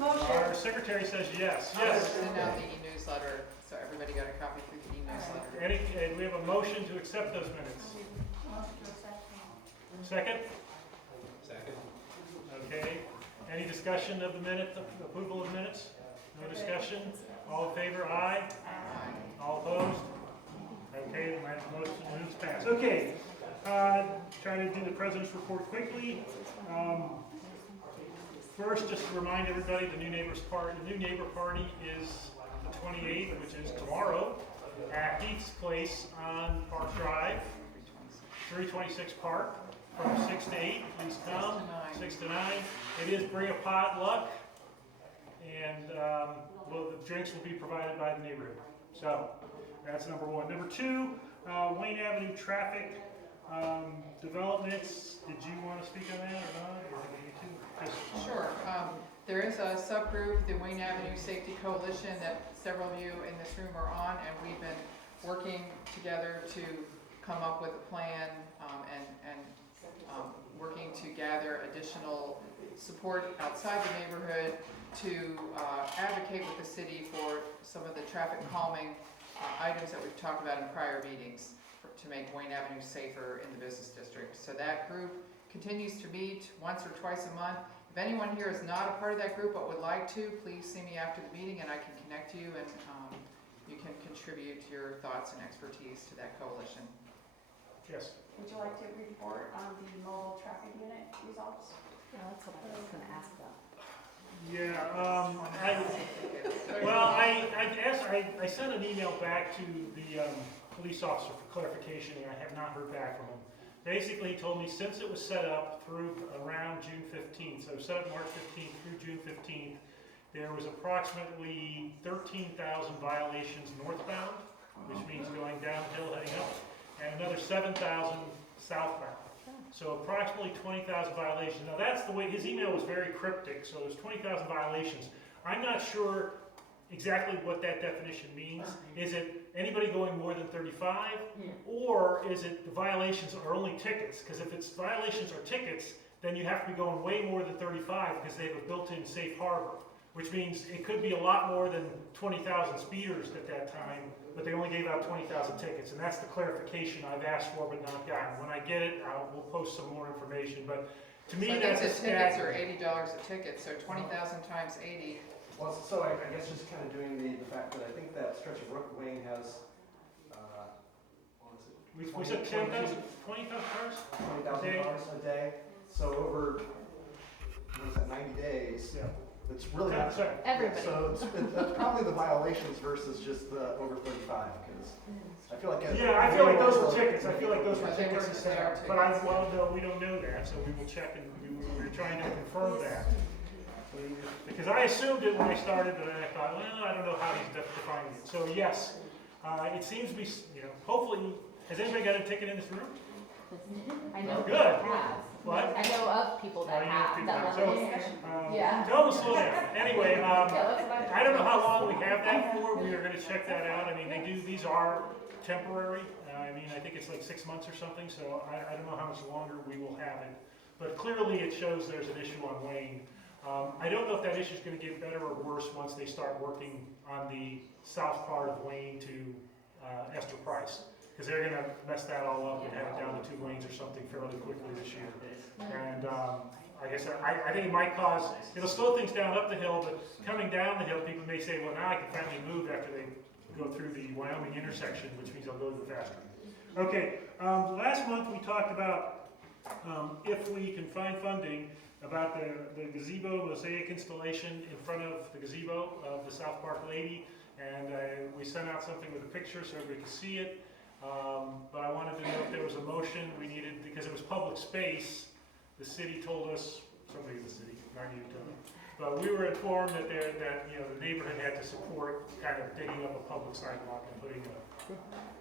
Our secretary says yes. Yes. Send out the e-newsletter, so everybody got a copy through the e-newsletter. And we have a motion to accept those minutes. Second? Second. Okay. Any discussion of the minute, approval of minutes? No discussion? All in favor, aye? All opposed? Okay, my motion moves past. Okay, trying to do the president's report quickly. First, just to remind everybody, the new neighbor party is the 28th, which is tomorrow, at Heath's Place on Park Drive, 326 Park, from 6 to 8. Please come. 6 to 9. It is bring a potluck. and well, the drinks will be provided by the neighborhood. So that's number one. Number two, Wayne Avenue traffic developments. Did you want to speak on that or not? Or you two? Just- Sure. There is a subgroup, the Wayne Avenue Safety Coalition, that several of you in this room are on, and we've been working together to come up with a plan and working to gather additional support outside the neighborhood to advocate with the city for some of the traffic calming items that we've talked about in prior meetings to make Wayne Avenue safer in the business district. So that group continues to meet once or twice a month. If anyone here is not a part of that group but would like to, please see me after the meeting and I can connect you and you can contribute your thoughts and expertise to that coalition. Yes. Would you like to report on the mobile traffic unit results? Yeah, that's what I was gonna ask about. Yeah, I sent an email back to the police officer for clarification, and I have not heard back from him. Basically, he told me since it was set up through around June 15th, so it was set up March 15th through June 15th, there was approximately 13,000 violations northbound, which means going downhill heading up, and another 7,000 southbound. So approximately 20,000 violations. Now that's the way, his email was very cryptic, so there's 20,000 violations. I'm not sure exactly what that definition means. Is it anybody going more than 35? Or is it the violations are only tickets? Because if it's violations or tickets, then you have to be going way more than 35 because they have a built-in safe harbor, which means it could be a lot more than 20,000 speeders at that time, but they only gave out 20,000 tickets, and that's the clarification I've asked for but not gotten. When I get it, we'll post some more information, but to me, So that's a tickets are staggering. $80 a ticket, so 20,000 times 80. Well, so I guess just kind of doing the fact that I think that stretch of Brook Wayne has, what is it? We said 10,000, 20,000 cars? 20,000 cars a day. So over, what is that, 90 days? Yeah. It's really not. 10%. Everybody. So it's probably the violations versus just the over 35, because I feel like. Yeah, I feel like those were tickets. I feel like those were Yeah, they tickets were- instead. they are But I, tickets. well, no, we don't know that, so we will check and we're trying to confirm that. Because I assumed it when I started, but then I thought, well, I don't know how he's defining it. So yes, it seems to be, hopefully, has anybody got a ticket in this room? I know Good. people have. What? I know of people that Oh, you know have, people that have. live So, there. Yeah. Tell them to slow down. Anyway, Yeah, that's what I don't know how long we have that for. We are gonna check that out. I mean, these are temporary. I mean, I think it's like 6 months or something, so I don't know how much longer we will have it. But clearly it shows there's an issue on Wayne. I don't know if that issue is gonna get better or worse once they start working on the south part of Wayne to Esther Price. Because they're gonna mess that all up and have it down to 2 lanes or something fairly quickly this year. And I guess I think it might cause, it'll slow things down up the hill, but coming down the hill, people may say, well, now I can finally move after they go through the Wyoming intersection, which means I'll go even faster. Okay, last month we talked about if we can find funding about the gazebo mosaic installation in front of the gazebo of the South Park Lady, and we sent out something with a picture so everybody could see it. But I wanted to know if there was a motion we needed, because it was public space. The city told us, somebody in the city, not you, Tony, but we were informed that the neighborhood had to support kind of digging up a public sidewalk and putting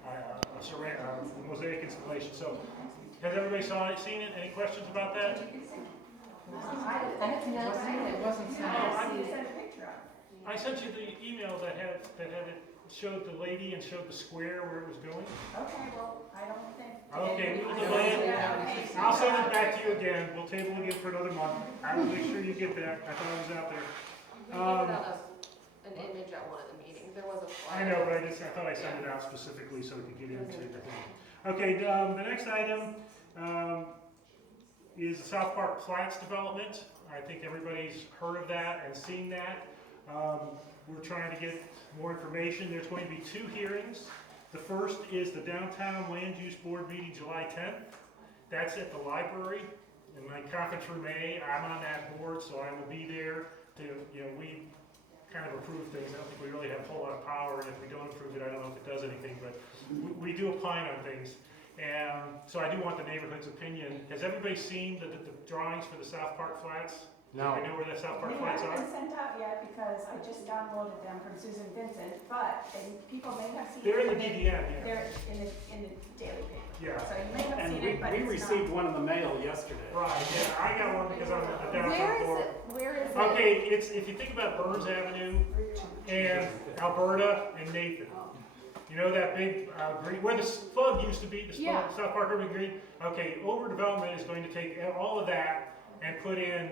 a mosaic installation. So, has everybody seen it? Any questions about that? I have not seen it. It wasn't sent Oh, out. You sent a picture of it. I sent you the email that had it, showed the lady and showed the square where it was going. Okay, well, I don't think. Okay, we'll Yeah, delay it. okay. I'll send it back to you again. We'll table it again for another month. I will make sure you get that. I thought it was out there. We gave it out an image at one of the meetings. There was a I flyer. know, but I thought I sent it out specifically so we could get into the thing. Okay, the next item is the South Park Flats development. I think everybody's heard of that and seen that. We're trying to get more information. There's going to be 2 hearings. The first is the Downtown Land Use Board meeting July 10th. That's at the library in my conference room A. I'm on that board, so I will be there to, we kind of approve things. I don't think we really have a whole lot of power, and if we don't approve it, I don't know if it does anything, but we do opine on things. And so I do want the neighborhood's opinion. Has everybody seen the drawings for the South Park Flats? No. Do you know where the South Park They flights haven't are? been sent out yet because I just downloaded them from Susan Vincent, but people may have seen. They're in the them. DDM, yeah. They're in the daily paper. Yeah. So you may have And seen it, but we it's received not. one in the mail yesterday. Right, yeah, I got one because I'm a Where downtown is Florida. it? Where is it? Okay, it's, if you think about Burns Avenue and Alberta and Nathan, you know that big, green, where the Spug used to be, the Spug, Yeah. South Park Urban Green? Okay, overdevelopment is going to take all of that and put in,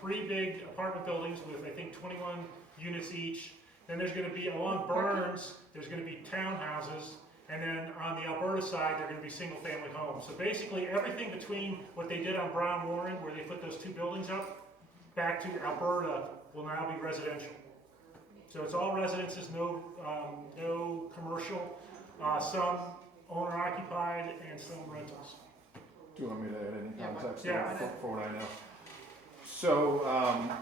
3 big apartment buildings with, I think, 21 units each. Then there's gonna be, along Burns, there's gonna be townhouses, and then on the Alberta side, they're gonna be single-family homes. So basically, everything between what they did on Brown Warren, where they put those 2 buildings up, back to Alberta will now be residential. So it's all residences, no commercial, some owner occupied and some rentals. Do you want me to add any Yeah, context yeah. for what I know? So,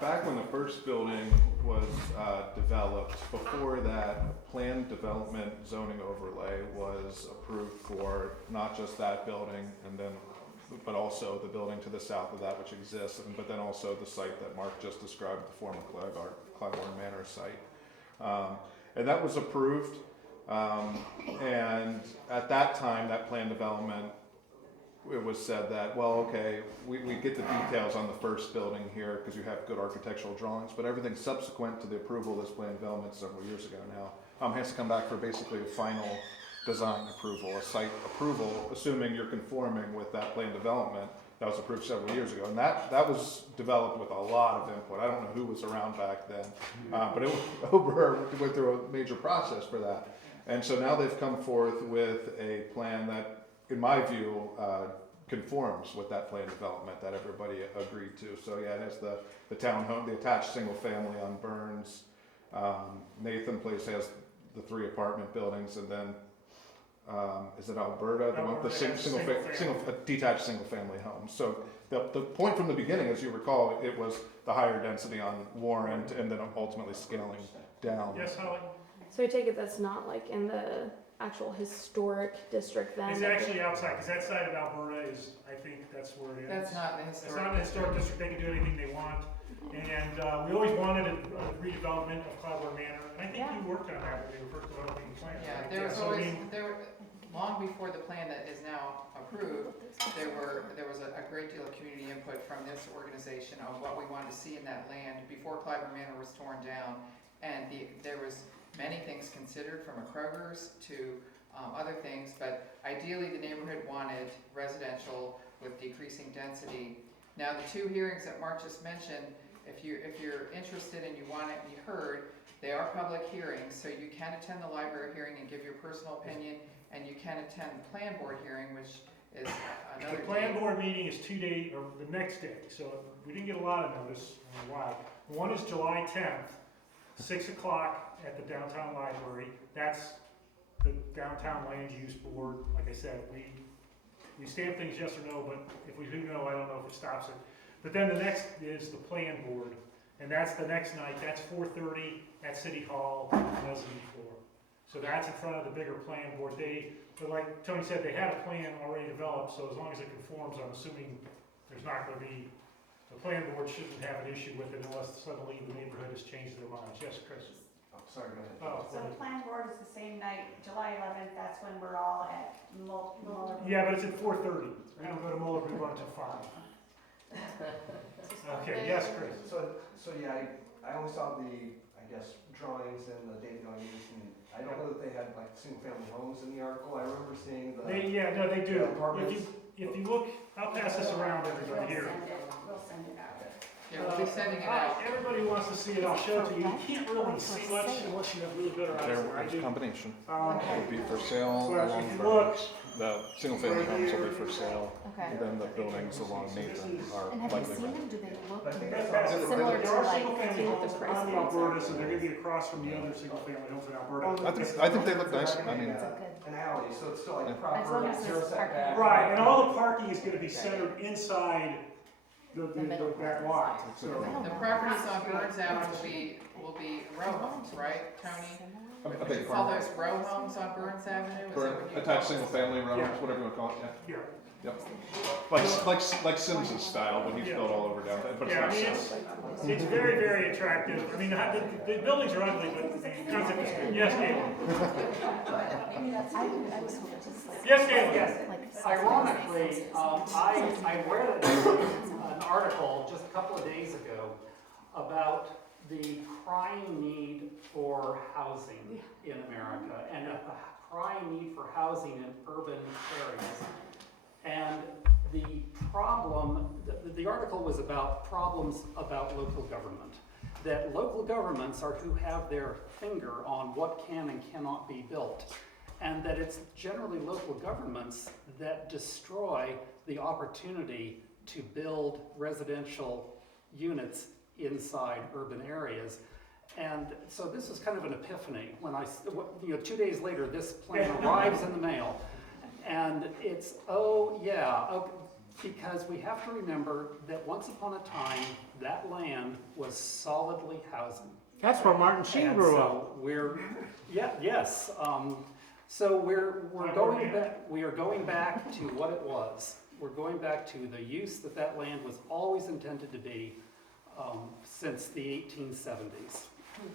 back when the first building was developed, before that, planned development zoning overlay was approved for not just that building and then, but also the building to the south of that which exists, but then also the site that Mark just described, the former Claiborne Manor site. And that was approved, and at that time, that planned development, it was said that, well, okay, we get the details on the first building here because you have good architectural drawings, but everything subsequent to the approval of this planned development several years ago now has to come back for basically a final design approval, a site approval, assuming you're conforming with that planned development that was approved several years ago. And that was developed with a lot of input. I don't know who was around back then, but Ober went through a major process for that. And so now they've come forth with a plan that, in my view, conforms with that plan development that everybody agreed to. So yeah, it has the townhome, the attached single family on Burns. Nathan Place has the 3 apartment buildings, and then is it Alberta? The one with the detached single family homes. So the point from the beginning, as you recall, it was the higher density on Warren, and then ultimately scaling down. Yes, Holly? So I take it that's not like in the actual historic district then? It's actually outside, because that side of Alberta is, I think that's where it is. That's not in the It's historic. not in the historic district, they can do anything they want. And we always wanted a redevelopment of Claiborne Manor, and I think you worked on that when you were first developing the plan. Yeah, right? there was So, I always, mean, long before the plan that is now approved, there was a great deal of community input from this organization on what we wanted to see in that land before Claiborne Manor was torn down. And there was many things considered, from a Kroger's to other things, but ideally the neighborhood wanted residential with decreasing density. Now, the 2 hearings that Mark just mentioned, if you're interested and you want it to be heard, they are public hearings, so you can attend the library hearing and give your personal opinion, and you can attend the plan board hearing, which is another the day. plan board meeting is 2 days, or the next day, so we didn't get a lot of notice, I don't know why. One is July 10th, 6 o'clock at the downtown library. That's the downtown land use board. Like I said, we stamp things yes or no, but if we do no, I don't know if it stops it. But then the next is the plan board, and that's the next night. That's 4:30 at City Hall, mezzanine floor. So that's in front of the bigger plan board. But like Tony said, they had a plan already developed, so as long as it conforms, I'm assuming there's not going to be, the plan board shouldn't have an issue with it unless suddenly the neighborhood has changed their minds. Yes, Chris? Oh, sorry, go ahead. Oh, So the plan board is the same night, July 11th, that's when we're all at Muller. yeah, but it's at 4:30. We don't go to Muller, we run until 5. Okay, yes, Chris? So yeah, I always saw the, I guess, drawings and the data going use, and I don't know that they had like single family homes in the article. I remember seeing the. They do. Apartments. If you look, I'll pass this around to everybody here. We'll send it out. Yeah, we'll be sending it out. Everybody wants to see it, I'll show it to you. You can't really see much unless you have really good eyes. There, I it's a do. combination. It Um, will be for sale Well, along if you look, the single family homes will be for sale. Okay. And then the buildings along Nathan are And have you likely seen rented. them? Do they look That's- similar there to are like single-family what the homes price on the points Alberta, are? so they're gonna be across from the other single-family homes in Alberta. I think they look nice. I mean, That's a good. An alley, so it's still like Yeah. proper As long as zero there's setback. Right, and all the parking is gonna be centered inside the back lot, so. The properties on Burns Avenue will be row homes, right, Tony? I beg your All pardon. those row homes on Burns Avenue, is that what you call Attached it? single family, Yeah. whatever you want to call it, yeah. Yeah. Yep. like Sims's style when he's built all over downtown, but it's Yeah, I not mean, Sims. it's very, very attractive. I mean, the buildings are ugly, but the concept is good. Yes, Caitlin? Yes, Caitlin? Yes, ironically, I read an article just a couple of days ago about the crying need for housing in America and a crying need for housing in urban areas. And the problem, the article was about problems about local government. That local governments are who have their finger on what can and cannot be built. And that it's generally local governments that destroy the opportunity to build residential units inside urban areas. And so this is kind of an epiphany when 2 days later this plan arrives in the mail. And it's, because we have to remember that once upon a time, that land was solidly housing. That's where Martin Sheen grew up. So we're going back. We are going back to what it was. We're going back to the use that land was always intended to be since the 1870s.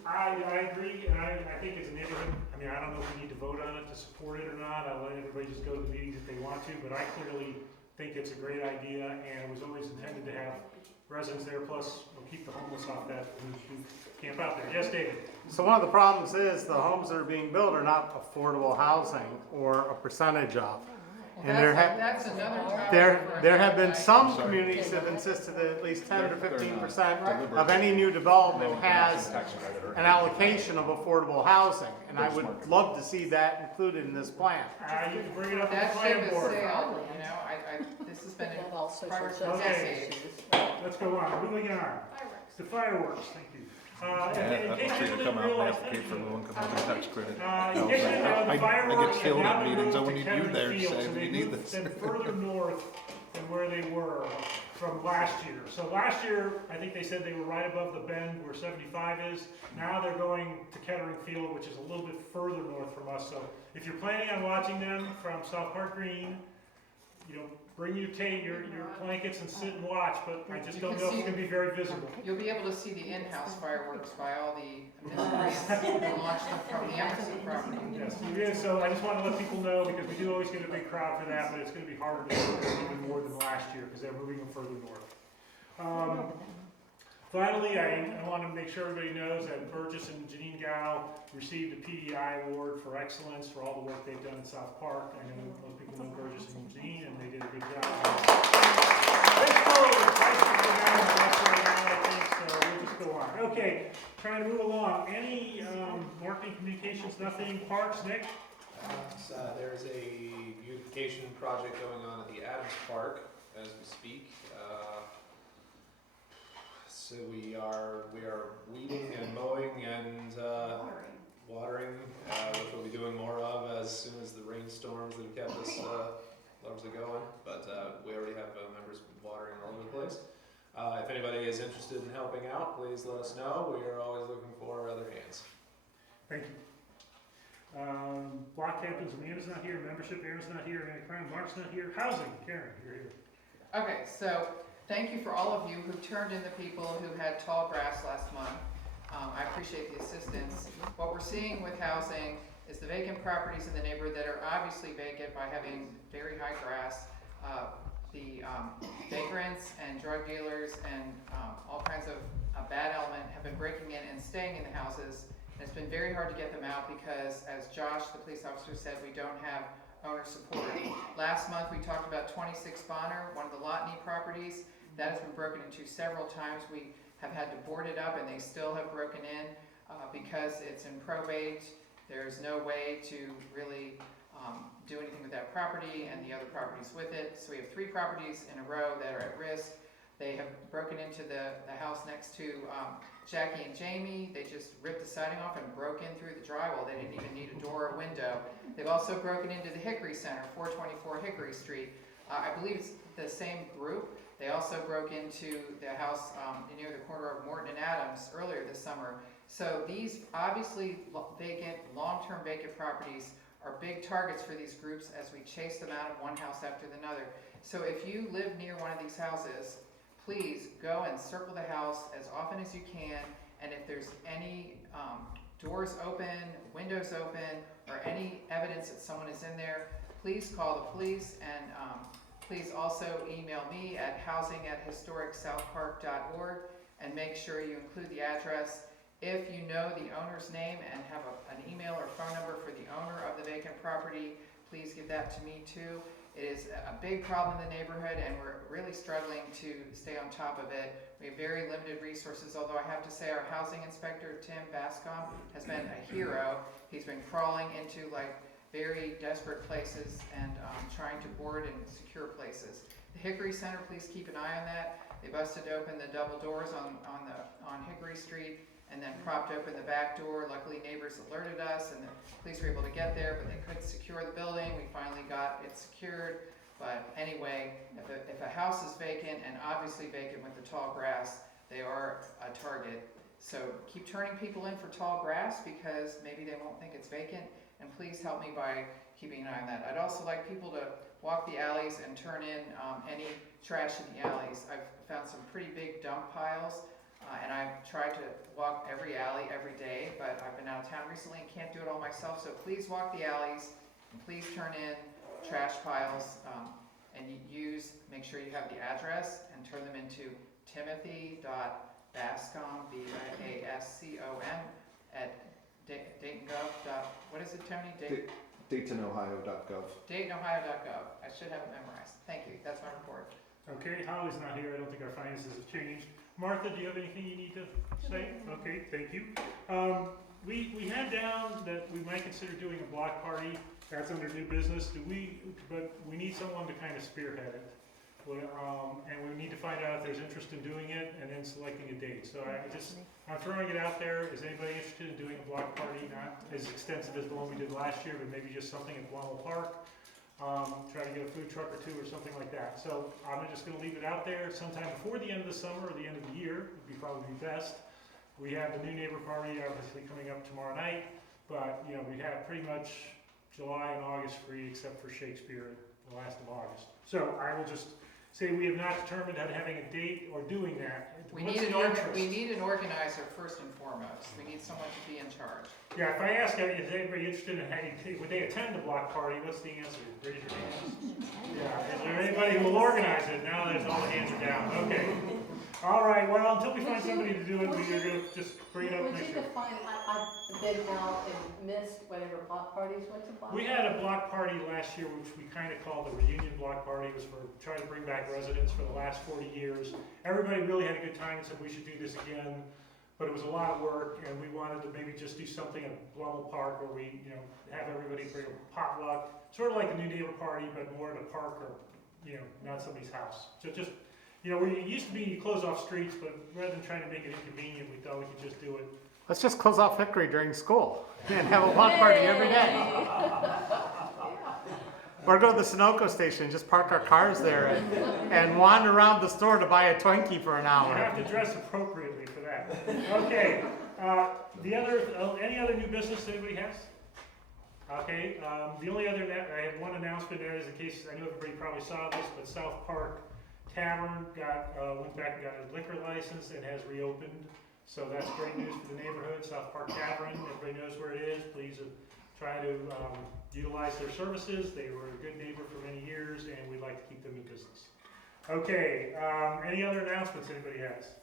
I agree, and I think it's a neighborhood. I mean, I don't know if we need to vote on it to support it or not. I'll let everybody just go to the meetings if they want to, but I clearly think it's a great idea, and it was always intended to have residents there, plus we'll keep the homeless off that who camp out there. Yes, David? So one of the problems is the homes that are being built are not affordable housing or a percentage of. And That's another topic. there have been some communities that have insisted that at least 10 to 15% of any new development has an allocation of affordable housing. And I would love to see that included in this plan. You can bring it up That to the ship planning has board. sailed, this has been in progress for Okay. decades. Let's go on, moving on. The fireworks, thank you. Yeah, In case free you to didn't come out and realize, advocate for low-income housing tax credit. in case you didn't know, the fireworks get have killed now at been meetings. I moved won't to need you Kettering there to Field, say so we they need moved this. them further north than where they were from last year. So last year, I think they said they were right above the bend where 75 is. Now they're going to Kettering Field, which is a little bit further north from us. So if you're planning on watching them from South Park Green, bring your blankets and sit and watch, but I just don't know if it's going to be very visible. You'll be able to see the in-house fireworks by all the miscreants who launched them from the Emerson property. Yes, so I just want to let people know, because we do always get a big crowd for that, but it's going to be harder to do even more than last year, because they're moving them further north. Finally, I want to make sure everybody knows that Burgess and Janine Gow received a PEI award for excellence for all the work they've done in South Park. I know most people know Burgess and Janine, and they did a good job. So we'll just go on. Okay, trying to move along. Any marketing, communications, nothing? Parks, Nick? There's a beautification project going on at the Adams Park as we speak. So we are weeding and mowing and watering, which we'll be doing more of as soon as the rainstorms that have kept us largely going. But we already have members watering all over the place. If anybody is interested in helping out, please let us know. We are always looking for other hands. Thank you. Block captains, Amanda's not here. Membership, Aaron's not here. Anna Crown, Mark's not here. Housing, Karen, you're here. Okay, so thank you for all of you who turned in the people who had tall grass last month. I appreciate the assistance. What we're seeing with housing is the vacant properties in the neighborhood that are obviously vacant by having very high grass. The vagrants and drug dealers and all kinds of bad element have been breaking in and staying in the houses. And it's been very hard to get them out because, as Josh, the police officer, said, we don't have owner support. Last month we talked about 26 Bonner, one of the Lotney properties. That has been broken into several times. We have had to board it up and they still have broken in because it's in probate. There's no way to really do anything with that property and the other properties with it. So we have 3 properties in a row that are at risk. They have broken into the house next to Jackie and Jamie. They just ripped the siding off and broke in through the drywall. They didn't even need a door or window. They've also broken into the Hickory Center, 424 Hickory Street. I believe it's the same group. They also broke into the house near the corner of Morton and Adams earlier this summer. So these obviously vacant, long-term vacant properties are big targets for these groups as we chase them out of one house after another. So if you live near one of these houses, please go and circle the house as often as you can, and if there's any doors open, windows open, or any evidence that someone is in there, please call the police, and please also email me at housing@historicsouthpark.org and make sure you include the address. If you know the owner's name and have an email or phone number for the owner of the vacant property, please give that to me too. It is a big problem in the neighborhood, and we're really struggling to stay on top of it. We have very limited resources, although I have to say our housing inspector, Tim Bascom, has been a hero. He's been crawling into like very desperate places and trying to board and secure places. The Hickory Center, please keep an eye on that. They busted open the double doors on Hickory Street and then propped open the back door. Luckily, neighbors alerted us, and the police were able to get there, but they couldn't secure the building. We finally got it secured. But anyway, if a house is vacant, and obviously vacant with the tall grass, they are a target. So keep turning people in for tall grass, because maybe they won't think it's vacant. And please help me by keeping an eye on that. I'd also like people to walk the alleys and turn in any trash in the alleys. I've found some pretty big dump piles. And I've tried to walk every alley every day, but I've been out of town recently and can't do it all myself. So please walk the alleys, and please turn in trash piles, and make sure you have the address, and turn them into timothy.bascom, B-A-S-C-O-M, at DaytonGov. What is it, Tony? DaytonOhio.gov. DaytonOhio.gov. I should have it memorized. Thank you. That's my report. Okay, Holly's not here. I don't think our finances have changed. Martha, do you have anything you need to say? Okay, thank you. We had down that we might consider doing a block party. That's under new business. But we need someone to kind of spearhead it. And we need to find out if there's interest in doing it, and then selecting a date. So I'm throwing it out there. Is anybody interested in doing a block party? Not as extensive as the one we did last year, but maybe just something at Blumel Park. Try to get a food truck or two or something like that. So I'm just going to leave it out there. Sometime before the end of the summer or the end of the year would be probably best. We have the new neighbor party obviously coming up tomorrow night, but we have pretty much July and August free, except for Shakespeare the last of August. So I will just say we have not determined on having a date or doing that. We need an organizer first and foremost. We need someone to be in charge. Yeah, if I ask, is anybody interested in would they attend the block party? What's the answer? Raise your hands. Yeah, is there anybody who will organize it? Now that all the hands are down. Okay. All right, well, until we find somebody to do it, we're going to just bring it up Would next you year. define, I've been out and missed whatever block parties, what's a block? We had a block party last year, which we kind of called the reunion block party. It was for trying to bring back residents for the last 40 years. Everybody really had a good time and said we should do this again, but it was a lot of work, and we wanted to maybe just do something at Blumel Park where we, have everybody bring a potluck, sort of like a new neighbor party, but more at a park or, not somebody's house. So just, where it used to be you close off streets, but rather than trying to make it inconvenient, we thought we could just do it. Let's just close off Hickory during school and have a block party every day. Or go to the Sunoco station and just park our cars there and wander around the store to buy a Twinkie for an hour. You have to dress appropriately for that. Okay. Any other new business anybody has? Okay. The only other I have one announcement there is in case I know everybody probably saw this, but South Park Tavern went back and got a liquor license and has reopened. So that's great news for the neighborhood. South Park Tavern, everybody knows where it is. Please try to utilize their services. They were a good neighbor for many years, and we'd like to keep them in business. Okay, any other announcements anybody has?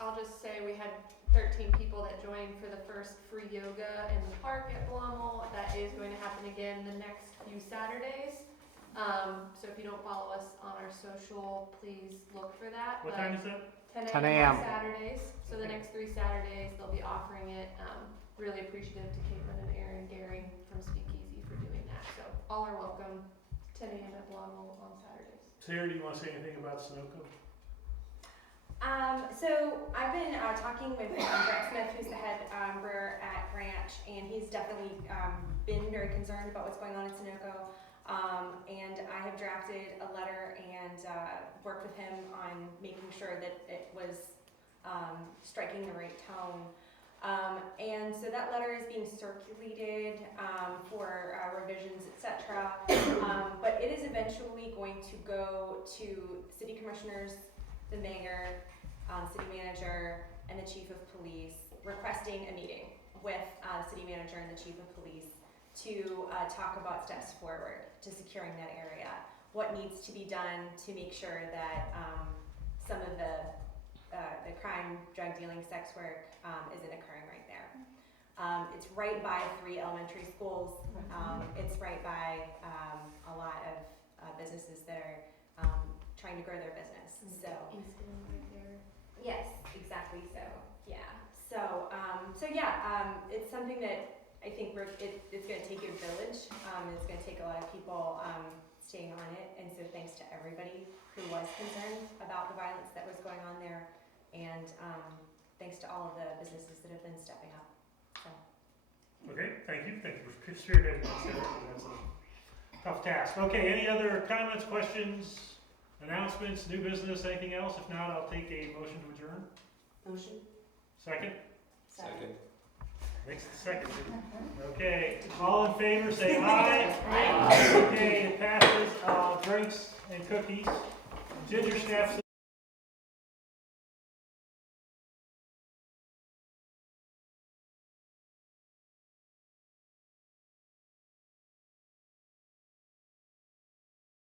I'll just say we had 13 people that joined for the first free yoga in the park at Blumel. That is going to happen again the next few Saturdays. So if you don't follow us on our social, please look for that. What time is that? 10 a.m. on Saturdays. So the next 3 Saturdays, they'll be offering it. Really appreciative to Caitlin and Aaron Gehring from Speakeasy for doing that. So all are welcome. 10 a.m. at Blumel on Saturdays. Sarah, do you want to say anything about Sunoco? So I've been talking with Brett Smith, who's the head brewer at Ranch, and he's definitely been very concerned about what's going on in Sunoco. And I have drafted a letter and worked with him on making sure that it was striking the right tone. And so that letter is being circulated for revisions, etc. But it is eventually going to go to city commissioners, the mayor, city manager, and the chief of police, requesting a meeting with the city manager and the chief of police to talk about steps forward to securing that area. What needs to be done to make sure that some of the crime, drug dealing, sex work isn't occurring right there. It's right by 3 elementary schools. It's right by a lot of businesses that are trying to grow their business. So yes, exactly. So yeah. So it's something that I think it's going to take a village. It's going to take a lot of people staying on it. And so thanks to everybody who was concerned about the violence that was going on there. And thanks to all of the businesses that have been stepping up. So. Okay, thank you. Thank you for spearheading this. That's a tough task. Okay, any other comments, questions, announcements, new business, anything else? If not, I'll take a motion to adjourn. Motion. Second? Second. Makes it second. Okay, all in favor, say aye. Aye. Okay, it passes. Drinks and cookies. Ginger snaps.